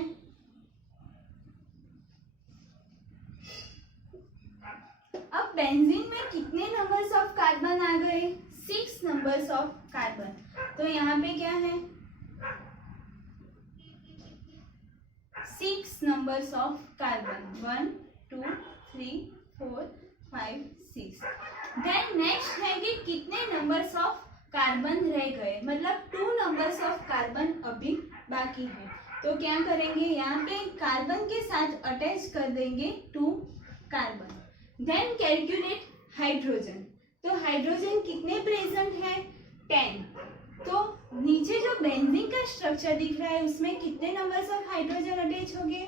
अब बेंजीन में कितने नंबर्स ऑफ कार्बन आ गए 6 नंबर्स ऑफ कार्बन। तो यहाँ पे क्या है 6 numbers of carbon 1 2 3 4 5 6। Then next है कि कितने नंबर्स ऑफ कार्बन रह गए, मतलब 2 नंबर्स ऑफ कार्बन अभी बाकी है। तो क्या करेंगे यहाँ पे कार्बन के साथ अटैच कर देंगे 2 कार्बन। Then calculate hydrogen. तो हाइड्रोजन कितने प्रेजेंट है 10। तो नीचे जो बेंजीन का स्ट्रक्चर दिख रहा है उसमें कितने नंबर्स ऑफ हाइड्रोजन अटैच हो गए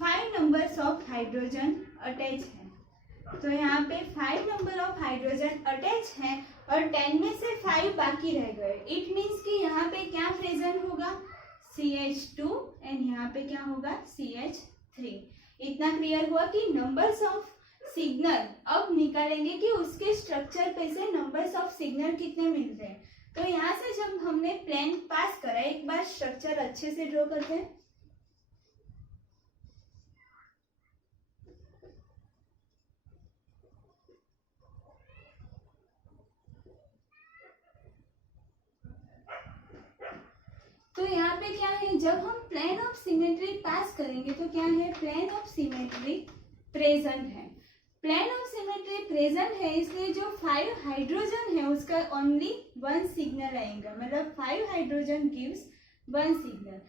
5 नंबर्स ऑफ हाइड्रोजन अटैच है। तो यहाँ पे 5 नंबर ऑफ हाइड्रोजन अटैच है और 10 में से 5 बाकी रह गए। इट मीन्स कि यहाँ पे क्या प्रेजेंट होगा CH2 एंड यहाँ पे क्या होगा CH3। इतना क्लियर हुआ कि नंबर्स ऑफ सिग्नल अब निकालेंगे कि उसके स्ट्रक्चर पे से नंबर्स ऑफ सिग्नल कितने मिलते हैं। तो यहाँ से जब हमने प्लान पास करा, एक बार स्ट्रक्चर अच्छे से ड्रॉ करते हैं। तो यहाँ पे क्या है जब हम प्लान ऑफ सिमेट्री पास करेंगे तो क्या है प्लान ऑफ सिमेट्री प्रेजेंट है। प्लान ऑफ सिमेट्री प्रेजेंट है इसलिए जो 5 हाइड्रोजन है उसका ओनली 1 सिग्नल आएगा, मतलब 5 हाइड्रोजन गिव्स 1 सिग्नल।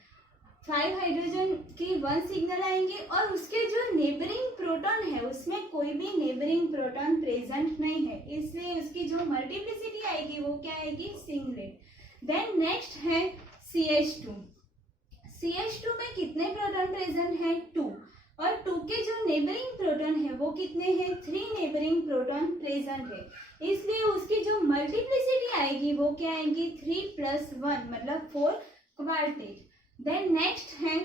5 हाइड्रोजन की 1 सिग्नल आएंगे और उसके जो नेबरिंग प्रोटॉन है उसमें कोई भी नेबरिंग प्रोटॉन प्रेजेंट नहीं है, इसलिए उसकी जो मल्टीप्लिसिटी आएगी वो क्या आएगी सिंगलेट। देन नेक्स्ट है CH2। CH2 में कितने प्रोटॉन प्रेजेंट है 2 और 2 के जो नेबरिंग प्रोटॉन है वो कितने हैं 3 नेबरिंग प्रोटॉन प्रेजेंट है, इसलिए उसकी जो मल्टीप्लिसिटी आएगी वो क्या आएगी 3 + 1 मतलब 4 क्वार्टेट। देन नेक्स्ट है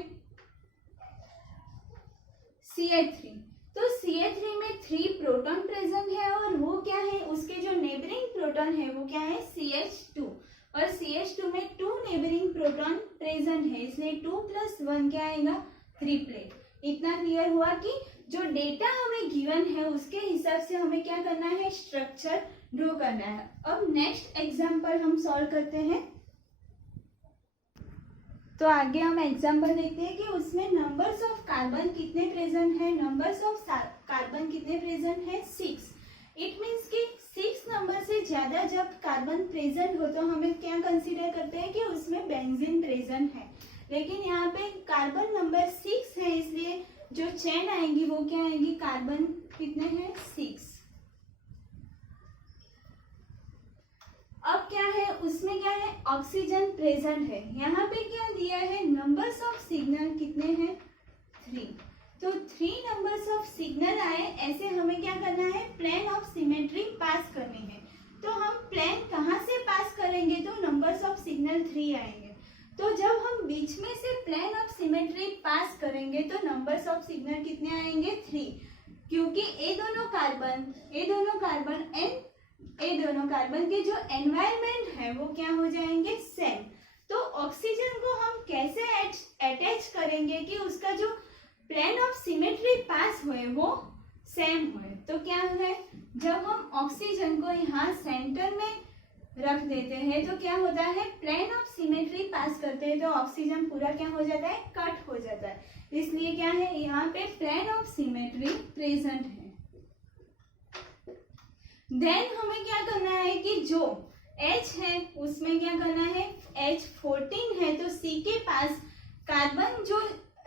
CH3। तो CH3 में 3 प्रोटॉन प्रेजेंट है और वो क्या है उसके जो नेबरिंग प्रोटॉन है वो क्या है CH2 और CH2 में 2 नेबरिंग प्रोटॉन प्रेजेंट है, इसलिए 2 + 1 क्या आएगा ट्रिपलेट। इतना क्लियर हुआ कि जो डेटा हमें गिवन है उसके हिसाब से हमें क्या करना है स्ट्रक्चर ड्रॉ करना है। अब नेक्स्ट एग्जांपल हम सॉल्व करते हैं। तो आगे हम एग्जांपल देखते हैं कि उसमें नंबर्स ऑफ कार्बन कितने प्रेजेंट है, नंबर्स ऑफ कार्बन कितने प्रेजेंट है 6। इट मीन्स कि 6 नंबर से ज्यादा जब कार्बन प्रेजेंट हो तो हमें क्या कंसीडर करते हैं कि उसमें बेंजीन प्रेजेंट है, लेकिन यहाँ पे कार्बन नंबर 6 है इसलिए जो चेन आएगी वो क्या आएगी कार्बन कितने हैं 6। अब क्या है उसमें क्या है ऑक्सीजन प्रेजेंट है, यहाँ पे क्या दिया है नंबर्स ऑफ सिग्नल कितने हैं 3। तो 3 नंबर्स ऑफ सिग्नल आए, ऐसे हमें क्या करना है प्लान ऑफ सिमेट्री पास करनी है। तो हम प्लान कहाँ से पास करेंगे तो नंबर्स ऑफ सिग्नल 3 आएंगे। तो जब हम बीच में से प्लान ऑफ सिमेट्री पास करेंगे तो नंबर्स ऑफ सिग्नल कितने आएंगे 3, क्योंकि ये दोनों कार्बन के जो एनवायरनमेंट है वो क्या हो जाएंगे सेम। तो ऑक्सीजन को हम कैसे अटैच करेंगे कि उसका जो प्लान ऑफ सिमेट्री पास हुए वो सेम हुए। तो क्या है जब हम ऑक्सीजन को यहाँ सेंटर में रख देते हैं तो क्या होता है प्लान ऑफ सिमेट्री पास करते हैं तो ऑक्सीजन पूरा क्या हो जाता है कट हो जाता है, इसलिए क्या है यहाँ पे प्लान ऑफ सिमेट्री प्रेजेंट है। देन हमें क्या करना है कि जो H है उसमें क्या करना है H14 है तो C के पास कार्बन जो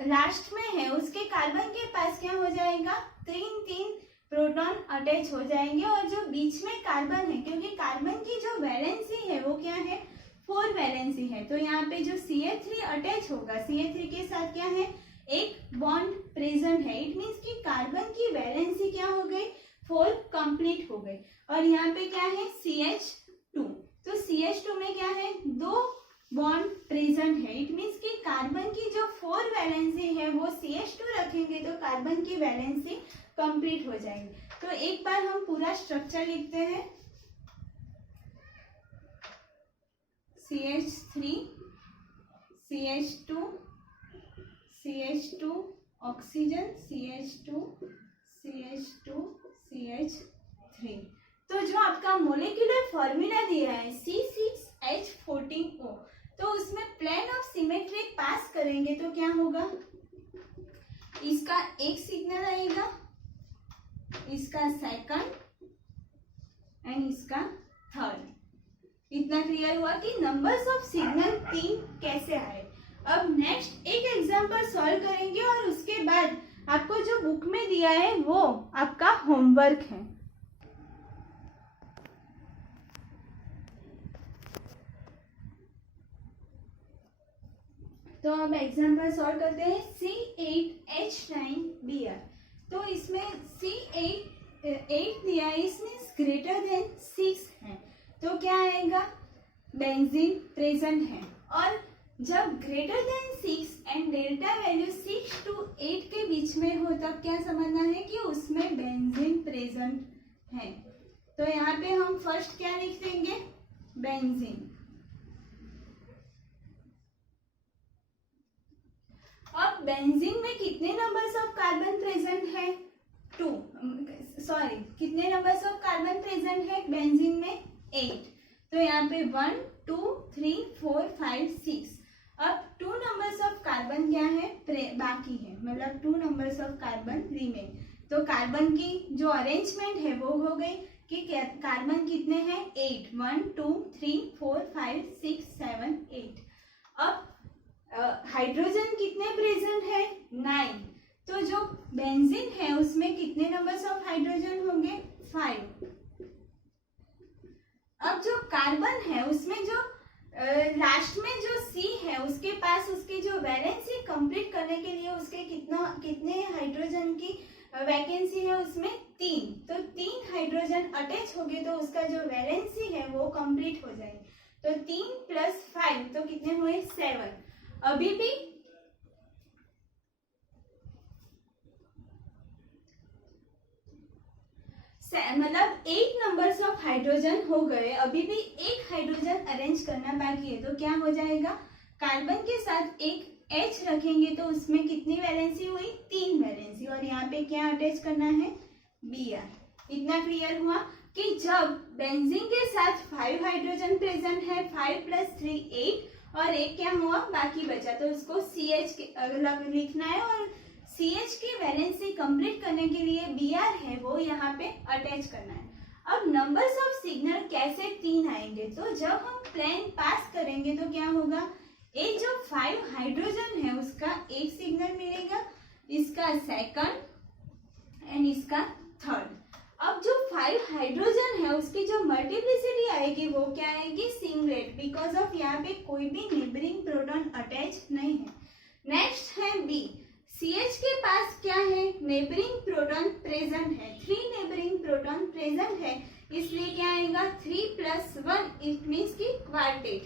लास्ट में है उसके कार्बन के पास क्या हो जाएगा 3 प्रोटॉन अटैच हो जाएंगे और जो बीच में कार्बन है क्योंकि कार्बन की जो वैलेंसी है वो क्या है 4 वैलेंसी है, तो यहाँ पे जो CH3 अटैच होगा CH3 के साथ क्या है एक बॉन्ड प्रेजेंट है। इट मीन्स कि कार्बन की वैलेंसी क्या हो गई 4 कंप्लीट हो गई और यहाँ पे क्या है CH2। तो CH2 में क्या है 2 बॉन्ड प्रेजेंट है। इट मीन्स कि कार्बन की जो 4 वैलेंसी है वो CH2 रखेंगे तो कार्बन की वैलेंसी कंप्लीट हो जाएगी। तो एक बार हम पूरा स्ट्रक्चर लिखते हैं। CH3 CH2 CH2 oxygen CH2 CH2 CH3। तो जो आपका मोलिकुलर फॉर्मूला दिया है C6H14O, तो उसमें प्लेन ऑफ सिमेट्री पास करेंगे तो क्या होगा, इसका एक सिग्नल आएगा, इसका सेकंड एंड इसका थर्ड। इतना क्लियर हुआ कि नंबर्स ऑफ सिग्नल 3 कैसे आए। अब नेक्स्ट एक एग्जांपल सॉल्व करेंगे और उसके बाद आपको जो बुक में दिया है वो आपका होमवर्क है। तो अब एग्जांपल सॉल्व करते हैं। C8H9Br, तो इसमें C8 दिया है, इसमें ग्रेटर देन 6 है, तो क्या आएगा, बेंजीन प्रेजेंट है। और जब greater than 6 and delta value 6 to 8 के बीच में हो तब क्या समझना है कि उसमें बेंजीन प्रेजेंट है। तो यहाँ पे हम फर्स्ट क्या लिख देंगे, बेंजीन। अब बेंजीन में कितने नंबर्स ऑफ कार्बन प्रेजेंट है, 2, सॉरी कितने नंबर्स ऑफ कार्बन प्रेजेंट है बेंजीन में, 8। तो यहाँ पे 1 2 3 4 5 6। अब 2 नंबर्स ऑफ कार्बन क्या है, बाकी है, मतलब 2 नंबर्स ऑफ कार्बन रिमेन। तो कार्बन की जो अरेंजमेंट है वो हो गई कि कार्बन कितने हैं, 8, 1 2 3 4 5 6 7 8। अब हाइड्रोजन कितने प्रेजेंट है, 9। तो जो बेंजीन है उसमें कितने नंबर्स ऑफ हाइड्रोजन होंगे, 5। अब जो कार्बन है उसमें जो लास्ट में जो C है उसके पास उसकी जो वैलेंसी कंप्लीट करने के लिए उसके कितने हाइड्रोजन की वैकेंसी है, उसमें 3। तो 3 हाइड्रोजन अटैच हो गए तो उसका जो वैलेंसी है वो कंप्लीट हो जाएगी। तो 3 + 5 तो कितने हुए, 7। अभी भी मतलब 8 नंबर्स ऑफ हाइड्रोजन हो गए, अभी भी एक हाइड्रोजन अरेंज करना बाकी है। तो क्या हो जाएगा, कार्बन के साथ एक H रखेंगे तो उसमें कितनी वैलेंसी हुई, 3 वैलेंसी, और यहाँ पे क्या अटैच करना है, Br। इतना क्लियर हुआ कि जब बेंजीन के साथ 5 हाइड्रोजन प्रेजेंट है, 5 + 3 8, और एक क्या हुआ बाकी बचा, तो उसको CH अलग लिखना है और CH की वैलेंसी कंप्लीट करने के लिए Br है वो यहाँ पे अटैच करना है। अब नंबर्स ऑफ सिग्नल कैसे 3 आएंगे, तो जब हम प्लेन पास करेंगे तो क्या होगा, एक जो 5 हाइड्रोजन है उसका एक सिग्नल मिलेगा, इसका सेकंड एंड इसका थर्ड। अब जो 5 हाइड्रोजन है उसकी जो मल्टीप्लिसिटी आएगी वो क्या आएगी, सिंगलेट, बिकॉज ऑफ यहाँ पे कोई भी नेबरिंग प्रोटॉन अटैच नहीं है। नेक्स्ट है B, CH के पास क्या है, नेबरिंग प्रोटॉन प्रेजेंट है, 3 नेबरिंग प्रोटॉन प्रेजेंट है, इसलिए क्या आएगा, 3 + 1, इट मीन्स की क्वार्टेट।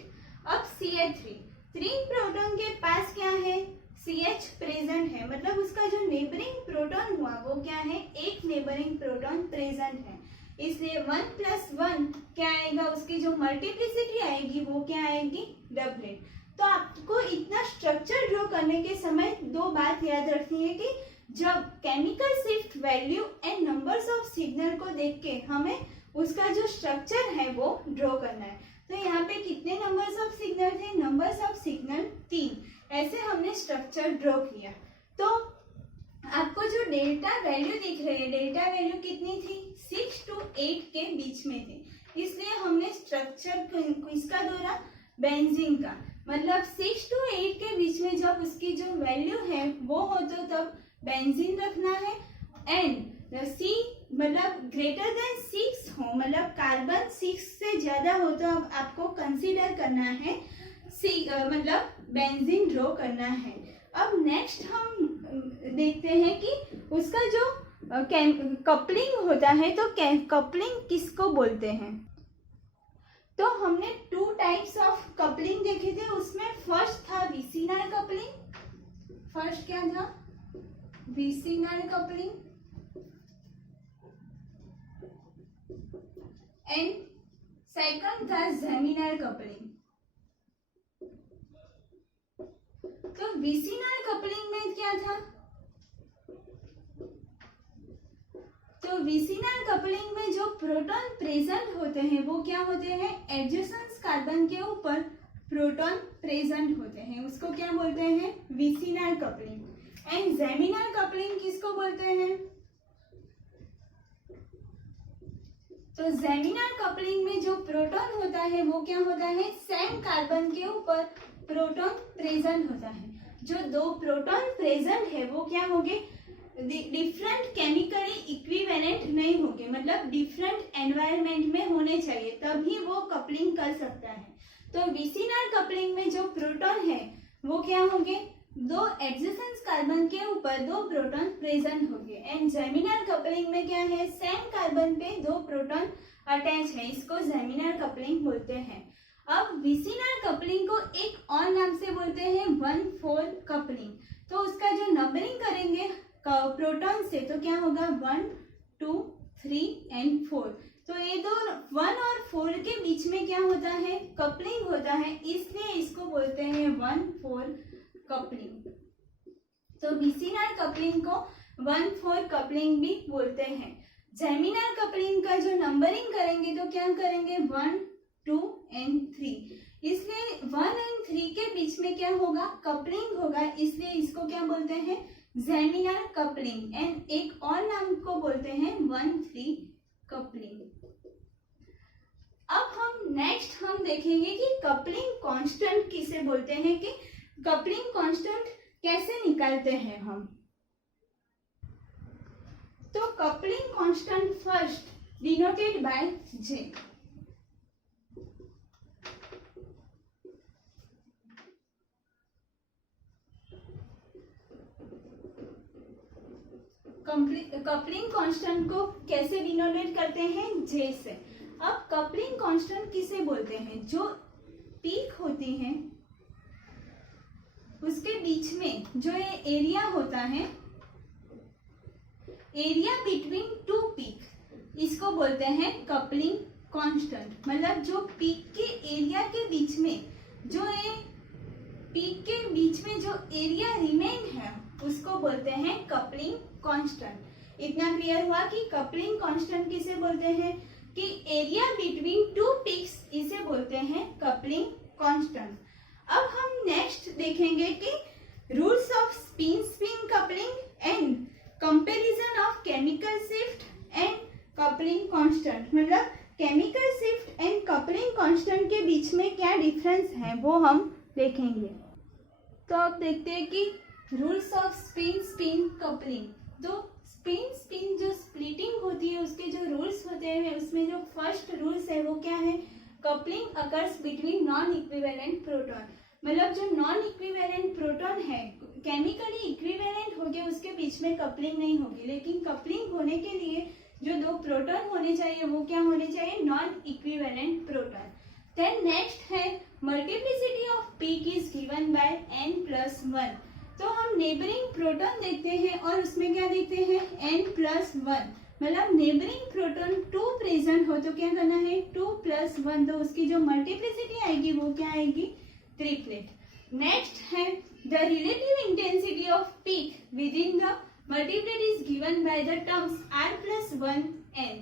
अब CH3, 3 प्रोटॉन के पास क्या है, CH प्रेजेंट है, मतलब उसका जो नेबरिंग प्रोटॉन हुआ वो क्या है, एक नेबरिंग प्रोटॉन प्रेजेंट है, इसलिए 1 + 1 क्या आएगा, उसकी जो मल्टीप्लिसिटी आएगी वो क्या आएगी, डबलेट। तो आपको इतना स्ट्रक्चर ड्रॉ करने के समय 2 बात याद रखनी है कि जब chemical shift value and numbers of signal को देख के हमें उसका जो स्ट्रक्चर है वो ड्रॉ करना है। तो यहाँ पे कितने नंबर्स ऑफ सिग्नल थे, नंबर्स ऑफ सिग्नल 3। ऐसे हमने स्ट्रक्चर ड्रॉ किया। तो आपको जो डेल्टा वैल्यू दिख रही है, डेल्टा वैल्यू कितनी थी, 6 to 8 के बीच में थी, इसलिए हमने स्ट्रक्चर किसका दौरा, बेंजीन का। मतलब 6 to 8 के बीच में जब उसकी जो वैल्यू है वो हो तो तब बेंजीन रखना है, एंड C मतलब ग्रेटर देन 6 हो, मतलब कार्बन 6 से ज्यादा हो तो अब आपको कंसीडर करना है C, मतलब बेंजीन ड्रॉ करना है। अब नेक्स्ट हम देखते हैं कि उसका जो कपलिंग होता है, तो कपलिंग किसको बोलते हैं। तो हमने 2 टाइप्स ऑफ कपलिंग देखे थे, उसमें फर्स्ट था विसिनल कपलिंग, फर्स्ट क्या था, विसिनल कपलिंग, एंड सेकंड था जेमिनल कपलिंग। तो विसिनल कपलिंग में क्या था, तो विसिनल कपलिंग में जो प्रोटॉन प्रेजेंट होते हैं वो क्या होते हैं, एडजेसेंट कार्बन के ऊपर प्रोटॉन प्रेजेंट होते हैं, उसको क्या बोलते हैं, vicinal coupling. And geminal coupling किसको बोलते हैं, तो जेमिनल कपलिंग में जो प्रोटॉन होता है वो क्या होता है, सेम कार्बन के ऊपर प्रोटॉन प्रेजेंट होता है। जो 2 प्रोटॉन प्रेजेंट है वो क्या होंगे, डिफरेंट केमिकली इक्विवेलेंट नहीं होंगे, मतलब डिफरेंट एनवायरनमेंट में होने चाहिए, तभी वो कपलिंग कर सकता है। तो विसिनल कपलिंग में जो प्रोटॉन है वो क्या होंगे, 2 एडजेसेंट कार्बन के ऊपर 2 प्रोटॉन प्रेजेंट होंगे। एंड जेमिनल कपलिंग में क्या है, सेम कार्बन पे 2 प्रोटॉन अटैच है, इसको जेमिनल कपलिंग बोलते हैं। अब विसिनल कपलिंग को एक और नाम से बोलते हैं 1,4 कपलिंग। तो उसका जो नंबरिंग करेंगे प्रोटॉन से तो क्या होगा, 1, 2, 3 एंड 4। तो ये दो 1 और 4 के बीच में क्या होता है, कपलिंग होता है, इसलिए इसको बोलते हैं 1,4 कपलिंग। तो विसिनल कपलिंग को 1,4 कपलिंग भी बोलते हैं। जेमिनल कपलिंग का जो नंबरिंग करेंगे तो क्या करेंगे, 1, 2 एंड 3, इसलिए 1 एंड 3 के बीच में क्या होगा, कपलिंग होगा, इसलिए इसको क्या बोलते हैं, जेमिनल कपलिंग। एंड एक और नाम को बोलते हैं 1,3 कपलिंग। अब हम नेक्स्ट देखेंगे कि कपलिंग कांस्टेंट किसे बोलते हैं, कि कपलिंग कांस्टेंट कैसे निकालते हैं हम। तो coupling constant first denoted by J. Coupling constant को कैसे डिनोटेट करते हैं, जे से। अब कपलिंग कांस्टेंट किसे बोलते हैं, जो पीक होती है उसके बीच में जो ये एरिया होता है, एरिया बिटवीन 2 पीक, इसको बोलते हैं कपलिंग कांस्टेंट। मतलब जो पीक के एरिया के बीच में, जो ये पीक के बीच में जो एरिया रिमेन है उसको बोलते हैं कपलिंग कांस्टेंट। इतना क्लियर हुआ कि कपलिंग कांस्टेंट किसे बोलते हैं, कि एरिया बिटवीन 2 पीक्स, इसे बोलते हैं कपलिंग कांस्टेंट। अब हम नेक्स्ट देखेंगे कि rules of spin coupling and comparison of chemical shift and coupling constant. मतलब chemical shift and coupling constant के बीच में क्या डिफरेंस है वो हम देखेंगे। तो अब देखते हैं कि रूल्स ऑफ स्पिन कपलिंग। तो स्पिन जो स्प्लिटिंग होती है उसके जो रूल्स होते हैं, उसमें जो फर्स्ट रूल्स है वो क्या है, coupling occurs between non equivalent proton. मतलब जो नॉन इक्विवेलेंट प्रोटॉन है, केमिकली इक्विवेलेंट हो गया, उसके बीच में कपलिंग नहीं होगी। लेकिन कपलिंग होने के लिए जो 2 प्रोटॉन होने चाहिए वो क्या होने चाहिए, non equivalent proton. Then next है multiplicity of peak is given by n+1। तो हम नेबरिंग प्रोटॉन देखते हैं और उसमें क्या देखते हैं, n+1। मतलब नेबरिंग प्रोटॉन 2 प्रेजेंट हो तो क्या करना है, 2+1, तो उसकी जो मल्टीप्लिसिटी आएगी वो क्या आएगी, ट्रिपलेट। नेक्स्ट है the relative intensity of peak within the multiplet is given by the terms r+1n।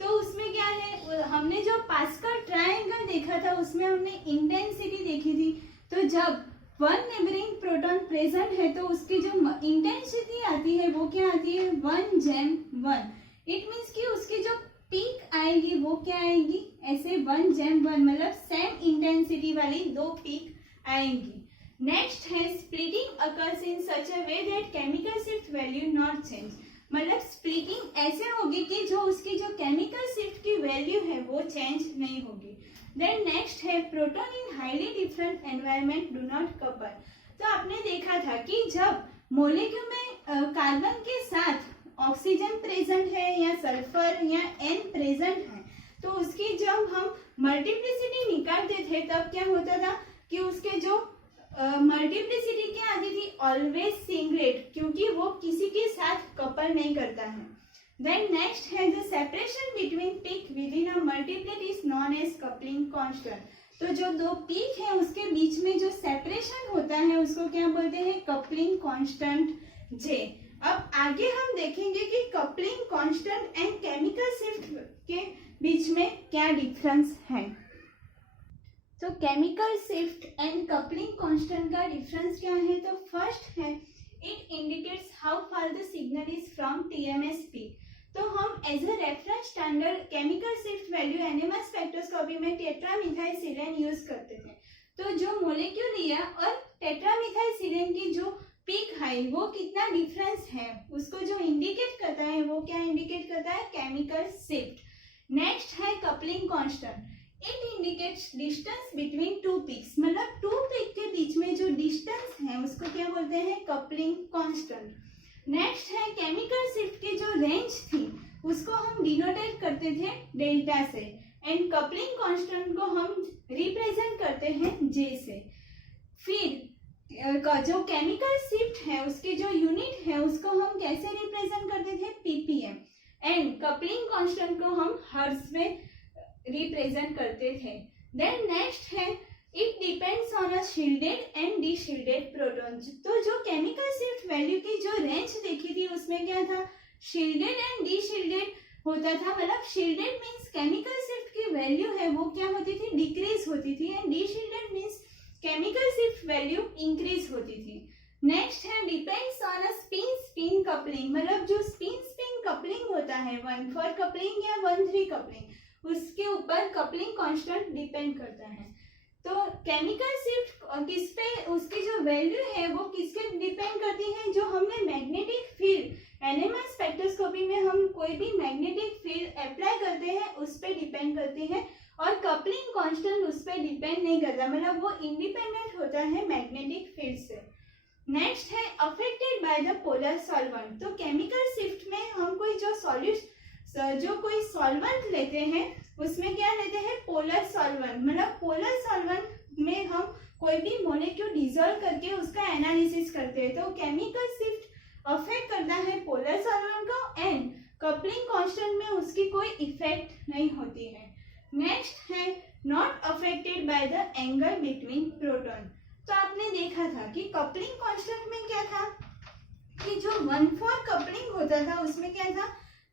तो उसमें क्या है, हमने जो पास्कल ट्रायंगल देखा था उसमें हमने इंटेंसिटी देखी थी। तो जब 1 नेबरिंग प्रोटॉन प्रेजेंट है तो उसकी जो इंटेंसिटी आती है वो क्या आती है, 1/1। इट मीन्स कि उसकी जो पीक आएगी वो क्या आएगी, ऐसे 1/1, मतलब सेम इंटेंसिटी वाली 2 पीक आएंगी। नेक्स्ट है splitting occurs in such a way that chemical shift value not change. मतलब स्प्लिटिंग ऐसे होगी कि जो उसकी जो केमिकल शिफ्ट की वैल्यू है वो चेंज नहीं होगी। देन नेक्स्ट है proton in highly different environment do not couple. तो आपने देखा था कि जब मोलिक्यूल में कार्बन के साथ ऑक्सीजन प्रेजेंट है या सल्फर या N प्रेजेंट है, तो उसकी जब हम मल्टीप्लिसिटी निकालते थे तब क्या होता था कि उसके जो मल्टीप्लिसिटी क्या आती थी, ऑलवेज सिंगलेट, क्योंकि वो किसी के साथ कपल नहीं करता है। देन नेक्स्ट है the separation between peak within a multiplet is known as coupling constant. तो जो दो पीक है उसके बीच में जो सेपरेशन होता है उसको क्या बोलते हैं, कपलिंग कांस्टेंट जे। अब आगे हम देखेंगे कि coupling constant and chemical shift के बीच में क्या डिफरेंस है। तो chemical shift and coupling constant का डिफरेंस क्या है, तो फर्स्ट है it indicates how far the signal is from TMS peak. तो हम as a reference standard chemical shift value NMR spectroscopy में टेट्रामिथाइलसीलेन यूज करते थे। तो जो मोलिक्यूल लिया और टेट्रामिथाइलसीलेन की जो पीक हाई वो कितना डिफरेंस है उसको जो इंडिकेट करता है वो क्या इंडिकेट करता है, केमिकल शिफ्ट। नेक्स्ट है coupling constant, it indicates distance between two peaks, मतलब टू पीक के बीच में जो डिस्टेंस है उसको क्या बोलते हैं, कपलिंग कांस्टेंट। नेक्स्ट है केमिकल शिफ्ट की जो रेंज थी उसको हम डिनोटेट करते थे डेल्टा से, एंड कपलिंग कांस्टेंट को हम रिप्रेजेंट करते हैं जे से। फिर जो केमिकल शिफ्ट है उसके जो यूनिट है उसको हम कैसे रिप्रेजेंट करते थे, पीपीएम, एंड कपलिंग कांस्टेंट को हम हर्ट्ज में रिप्रेजेंट करते थे। देन नेक्स्ट है it depends on a shielded and deshielded proton. तो जो केमिकल शिफ्ट वैल्यू की जो रेंज देखी थी उसमें क्या था, शील्डेड एंड डीशील्डेड होता था, मतलब शील्डेड मींस केमिकल शिफ्ट की वैल्यू है वो क्या होती थी, डिक्रीज होती थी, and deshielded means chemical shift value increase होती थी। नेक्स्ट है depends on a spin spin coupling, मतलब जो स्पिन स्पिन कपलिंग होता है 1-4 कपलिंग या 1-3 कपलिंग उसके ऊपर कपलिंग कांस्टेंट डिपेंड करता है। तो केमिकल शिफ्ट किस पे, उसकी जो वैल्यू है वो किसके डिपेंड करती है, जो हमने मैग्नेटिक फील्ड एनएमएस स्पेक्ट्रोस्कोपी में हम कोई भी मैग्नेटिक फील्ड अप्लाई करते हैं उस पे डिपेंड करती है, और कपलिंग कांस्टेंट उस पे डिपेंड नहीं करता, मतलब वो इंडिपेंडेंट होता है मैग्नेटिक फील्ड से। नेक्स्ट है affected by the polar solvent. तो केमिकल शिफ्ट में हम कोई जो कोई सॉल्वेंट लेते हैं उसमें क्या लेते हैं, पोलर सॉल्वेंट, मतलब पोलर सॉल्वेंट में हम कोई भी मॉलिक्यूल डिसॉल्व करके उसका एनालिसिस करते हैं। तो केमिकल शिफ्ट अफेक्ट करता है पोलर सॉल्वेंट को, एंड कपलिंग कांस्टेंट में उसकी कोई इफेक्ट नहीं होती है। नेक्स्ट है not affected by the angle between proton. तो आपने देखा था कि कपलिंग कांस्टेंट में क्या था कि जो 1-4 कपलिंग होता था उसमें क्या था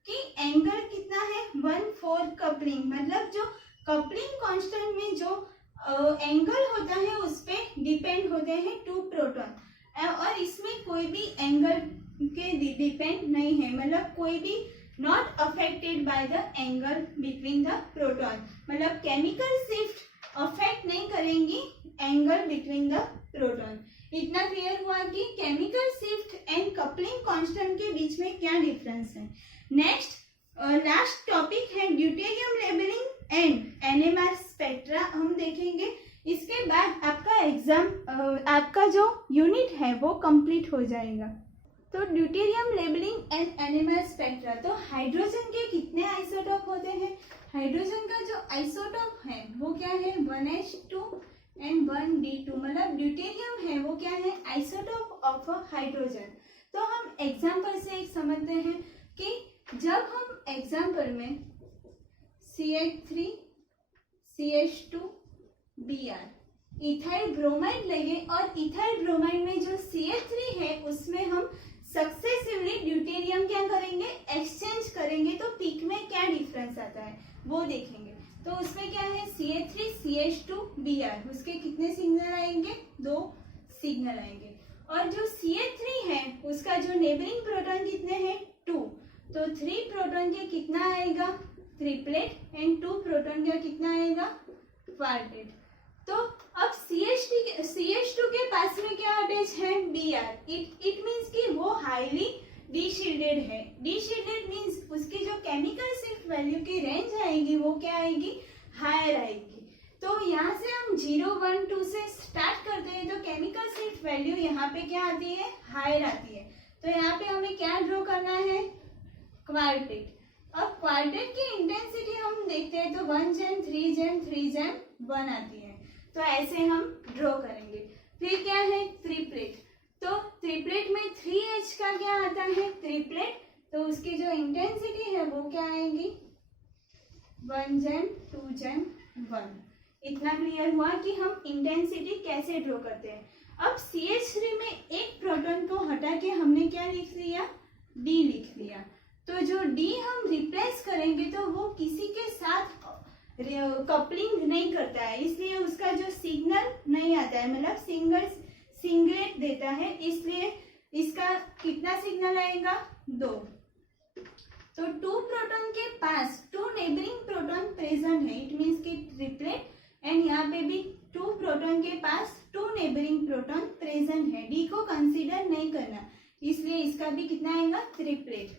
कि एंगल कितना है, 1-4 कपलिंग, मतलब जो कपलिंग कांस्टेंट में जो एंगल होता है उस पे डिपेंड होते हैं 2 प्रोटॉन, और इसमें कोई भी एंगल के डिपेंड नहीं है, मतलब कोई भी not affected by the angle between the proton, मतलब केमिकल शिफ्ट अफेक्ट नहीं करेंगी एंगल बिटवीन द प्रोटॉन। इतना क्लियर हुआ कि chemical shift and coupling constant के बीच में क्या डिफरेंस है। नेक्स्ट लास्ट टॉपिक है deuterium labelling and NMR spectra हम देखेंगे। इसके बाद आपका एग्जाम आपका जो यूनिट है वो कंप्लीट हो जाएगा। तो deuterium labelling and NMR spectra, तो हाइड्रोजन के कितने आइसोटोप होते हैं, हाइड्रोजन का जो आइसोटोप है वो क्या है 1s2 एंड 1d2, मतलब ड्यूटेरियम है वो क्या है आइसोटोप ऑफ हाइड्रोजन। तो हम एग्जाम्पल से एक समझते हैं कि जब हम एग्जाम्पल में CH3 CH2 Br ethyl bromide लेंगे और इथाइल ब्रोमाइड में जो CH3 है उसमें हम सक्सेसिवली ड्यूटेरियम क्या करेंगे, एक्सचेंज करेंगे, तो पीक में क्या डिफरेंस आता है वो देखेंगे। तो उसमें क्या है CH3 CH2 Br, उसके कितने सिग्नल आएंगे, 2 सिग्नल आएंगे, और जो CH3 है उसका जो नेबरिंग प्रोटॉन कितने हैं 2, तो 3 प्रोटॉन के कितना आएगा ट्रिपलेट, एंड 2 प्रोटॉन का कितना आएगा क्वार्टेट। तो अब CH2 के पास में क्या अटैच है Br, इट मीन्स कि वो हाईली डीशील्डेड है। डीशील्डेड मीन्स उसकी जो केमिकल शिफ्ट वैल्यू की रेंज आएगी वो क्या आएगी, हायर आएगी। तो यहाँ से हम 0, 1, 2 से स्टार्ट करते हैं, तो केमिकल शिफ्ट वैल्यू यहाँ पे क्या आती है, हायर आती है। तो यहाँ पे हमें क्या ड्रॉ करना है, क्वार्टेट। अब क्वार्टेट की इंटेंसिटी हम देखते हैं तो 1 जैम 3 जैम 3 जैम 1 आती है, तो ऐसे हम ड्रॉ करेंगे। फिर क्या है ट्रिपलेट, तो ट्रिपलेट में 3H का क्या आता है ट्रिपलेट, तो उसकी जो इंटेंसिटी है वो क्या आएगी 1 जैम 2 जैम 1। इतना क्लियर हुआ कि हम इंटेंसिटी कैसे ड्रॉ करते हैं। अब CH3 में एक प्रोटॉन को हटा के हमने क्या लिख लिया D लिख लिया, तो जो D हम रिप्लेस करेंगे तो वो किसी के साथ कपलिंग नहीं करता है, इसलिए उसका जो सिग्नल नहीं आता है, मतलब सिंगलेट देता है, इसलिए इसका कितना सिग्नल आएगा 2। तो 2 प्रोटॉन के पास 2 नेबरिंग प्रोटॉन प्रेजेंट है, इट मीन्स कि ट्रिपलेट, एंड यहाँ पे भी 2 प्रोटॉन के पास 2 नेबरिंग प्रोटॉन प्रेजेंट है, डी को कंसीडर नहीं करना, इसलिए इसका भी कितना आएगा ट्रिपलेट।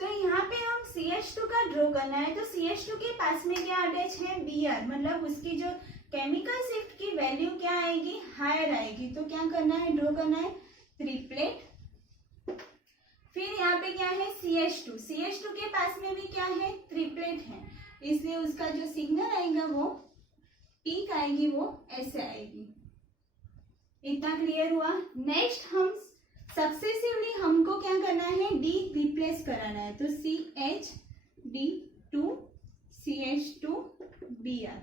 तो यहाँ पे हम CH2 का ड्रॉ करना है, तो CH2 के पास में क्या अटैच है Br, मतलब उसकी जो केमिकल शिफ्ट की वैल्यू क्या आएगी हायर आएगी, तो क्या करना है ड्रॉ करना है ट्रिपलेट। फिर यहाँ पे क्या है CH2 के पास में भी क्या है ट्रिपलेट है, इसलिए उसका जो सिग्नल आएगा वो पीक आएगी, वो ऐसे आएगी। इतना क्लियर हुआ। नेक्स्ट हम सक्सेसिवली हमको क्या करना है D रिप्लेस कराना है, तो CH D2 CH2 Br,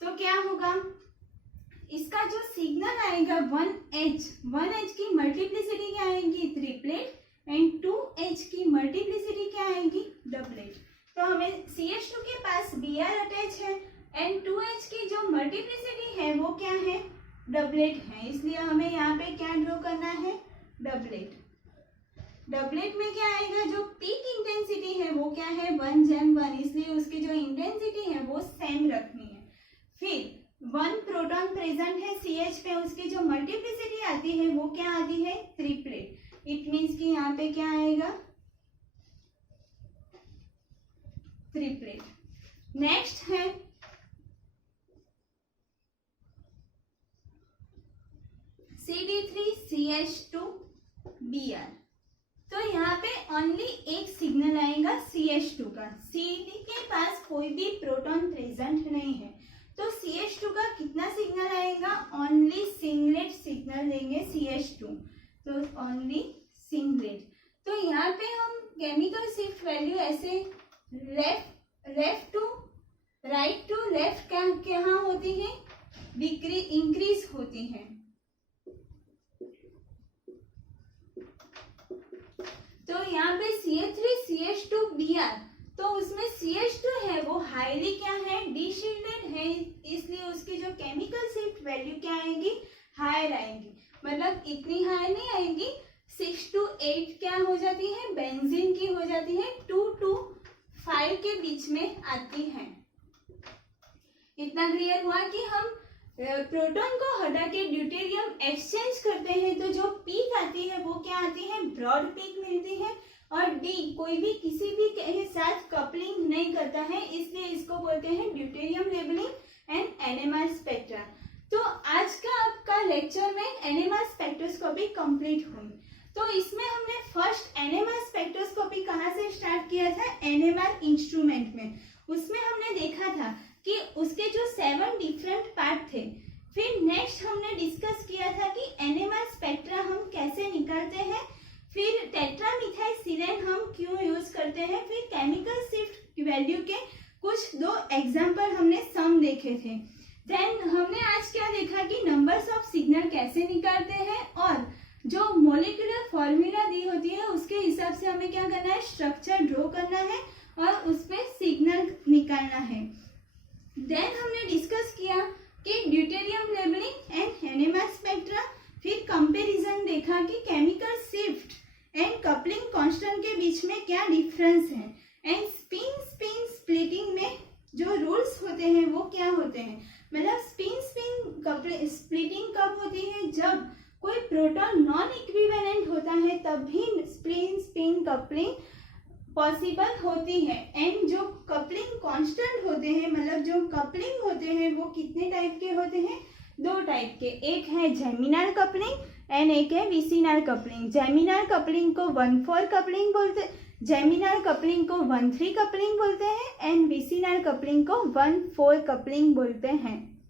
तो क्या होगा इसका जो सिग्नल आएगा 1H की मल्टीप्लिसिटी क्या आएगी ट्रिपलेट, एंड 2H की मल्टीप्लिसिटी क्या आएगी डबलेट। तो हमें CH2 के पास Br अटैच है एंड 2H की जो मल्टीप्लिसिटी है वो क्या है डबलेट है, इसलिए हमें यहाँ पे क्या ड्रॉ करना है डबलेट। डबलेट में क्या आएगा जो पीक इंटेंसिटी है वो क्या है 1 जैम 1, इसलिए उसकी जो इंटेंसिटी है वो सेम रखनी है। फिर 1 प्रोटॉन प्रेजेंट है CH पे, उसकी जो मल्टीप्लिसिटी आती है वो क्या आती है ट्रिपलेट, इट मीन्स कि यहाँ पे क्या आएगा ट्रिपलेट। नेक्स्ट है CD3CH2Br, तो यहाँ पे ओनली एक सिग्नल आएगा CH2 का, CD के पास कोई भी प्रोटॉन प्रेजेंट नहीं है, तो CH2 का कितना सिग्नल आएगा ओनली सिंगलेट सिग्नल देंगे CH2, तो ओनली सिंगलेट। तो यहाँ पे हम केमिकल शिफ्ट वैल्यू ऐसे left to right to left क्या होती है इंक्रीज होती है। तो यहाँ पे CH3CH2Br, तो उसमें CH2 है वो हाईली क्या है डिशिल्डेड है, इसलिए उसकी जो केमिकल शिफ्ट वैल्यू क्या आएगी हायर आएगी, मतलब इतनी हायर नहीं आएगी, 6 to 8 क्या हो जाती है बेंजीन की हो जाती है, 2 to 5 के बीच में आती है। इतना क्लियर हुआ कि हम प्रोटॉन को हटा के ड्यूटेरियम एक्सचेंज करते हैं तो जो पीक आती है वो क्या आती है ब्रॉड पीक मिलती है, और डी कोई भी किसी भी के साथ कपलिंग नहीं करता है, इसलिए इसको बोलते हैं deuterium labelling and NMR spectra. तो आज का आपका लेक्चर में एनएमआर स्पेक्ट्रोस्कोपी कंप्लीट हुई। तो इसमें हमने फर्स्ट एनएमआर स्पेक्ट्रोस्कोपी कहाँ से स्टार्ट किया था एनएमआर इंस्ट्रूमेंट में, उसमें हमने देखा था कि उसके जो 7 डिफरेंट पार्ट थे। फिर नेक्स्ट हमने डिस्कस किया था कि एनएमआर स्पेक्ट्रा हम कैसे निकालते हैं, फिर टेट्रामिथाइलसिलेन हम क्यों यूज करते हैं, फिर केमिकल शिफ्ट वैल्यू के कुछ 2 एग्जांपल हमने सम देखे थे। देन हमने आज क्या देखा कि नंबर्स ऑफ सिग्नल कैसे निकालते हैं, और जो मोलिकुलर फॉर्मूला दी होती है उसके हिसाब से हमें क्या करना है स्ट्रक्चर ड्रॉ करना है और उसमें सिग्नल निकालना है। देन हमने डिस्कस किया कि deuterium labelling and NMR spectra, फिर कंपैरिजन देखा कि chemical shift and coupling constant के बीच में क्या डिफरेंस है, एंड स्पिन स्प्लिटिंग में जो रूल्स होते हैं वो क्या होते हैं, मतलब स्पिन स्प्लिटिंग कब होती है जब कोई प्रोटॉन नॉन इक्विवेलेंट होता है तब भी स्पिन कपलिंग पॉसिबल होती है, एंड जो कपलिंग कांस्टेंट होते हैं मतलब जो कपलिंग होते हैं वो कितने टाइप के होते हैं 2 टाइप के, एक है जेमिनल कपलिंग एंड एक है विसिनल कपलिंग। जेमिनल कपलिंग को 1-4 कपलिंग बोलते, जेमिनल कपलिंग को 1-3 कपलिंग बोलते हैं एंड विसिनल कपलिंग को 1-4 कपलिंग बोलते हैं।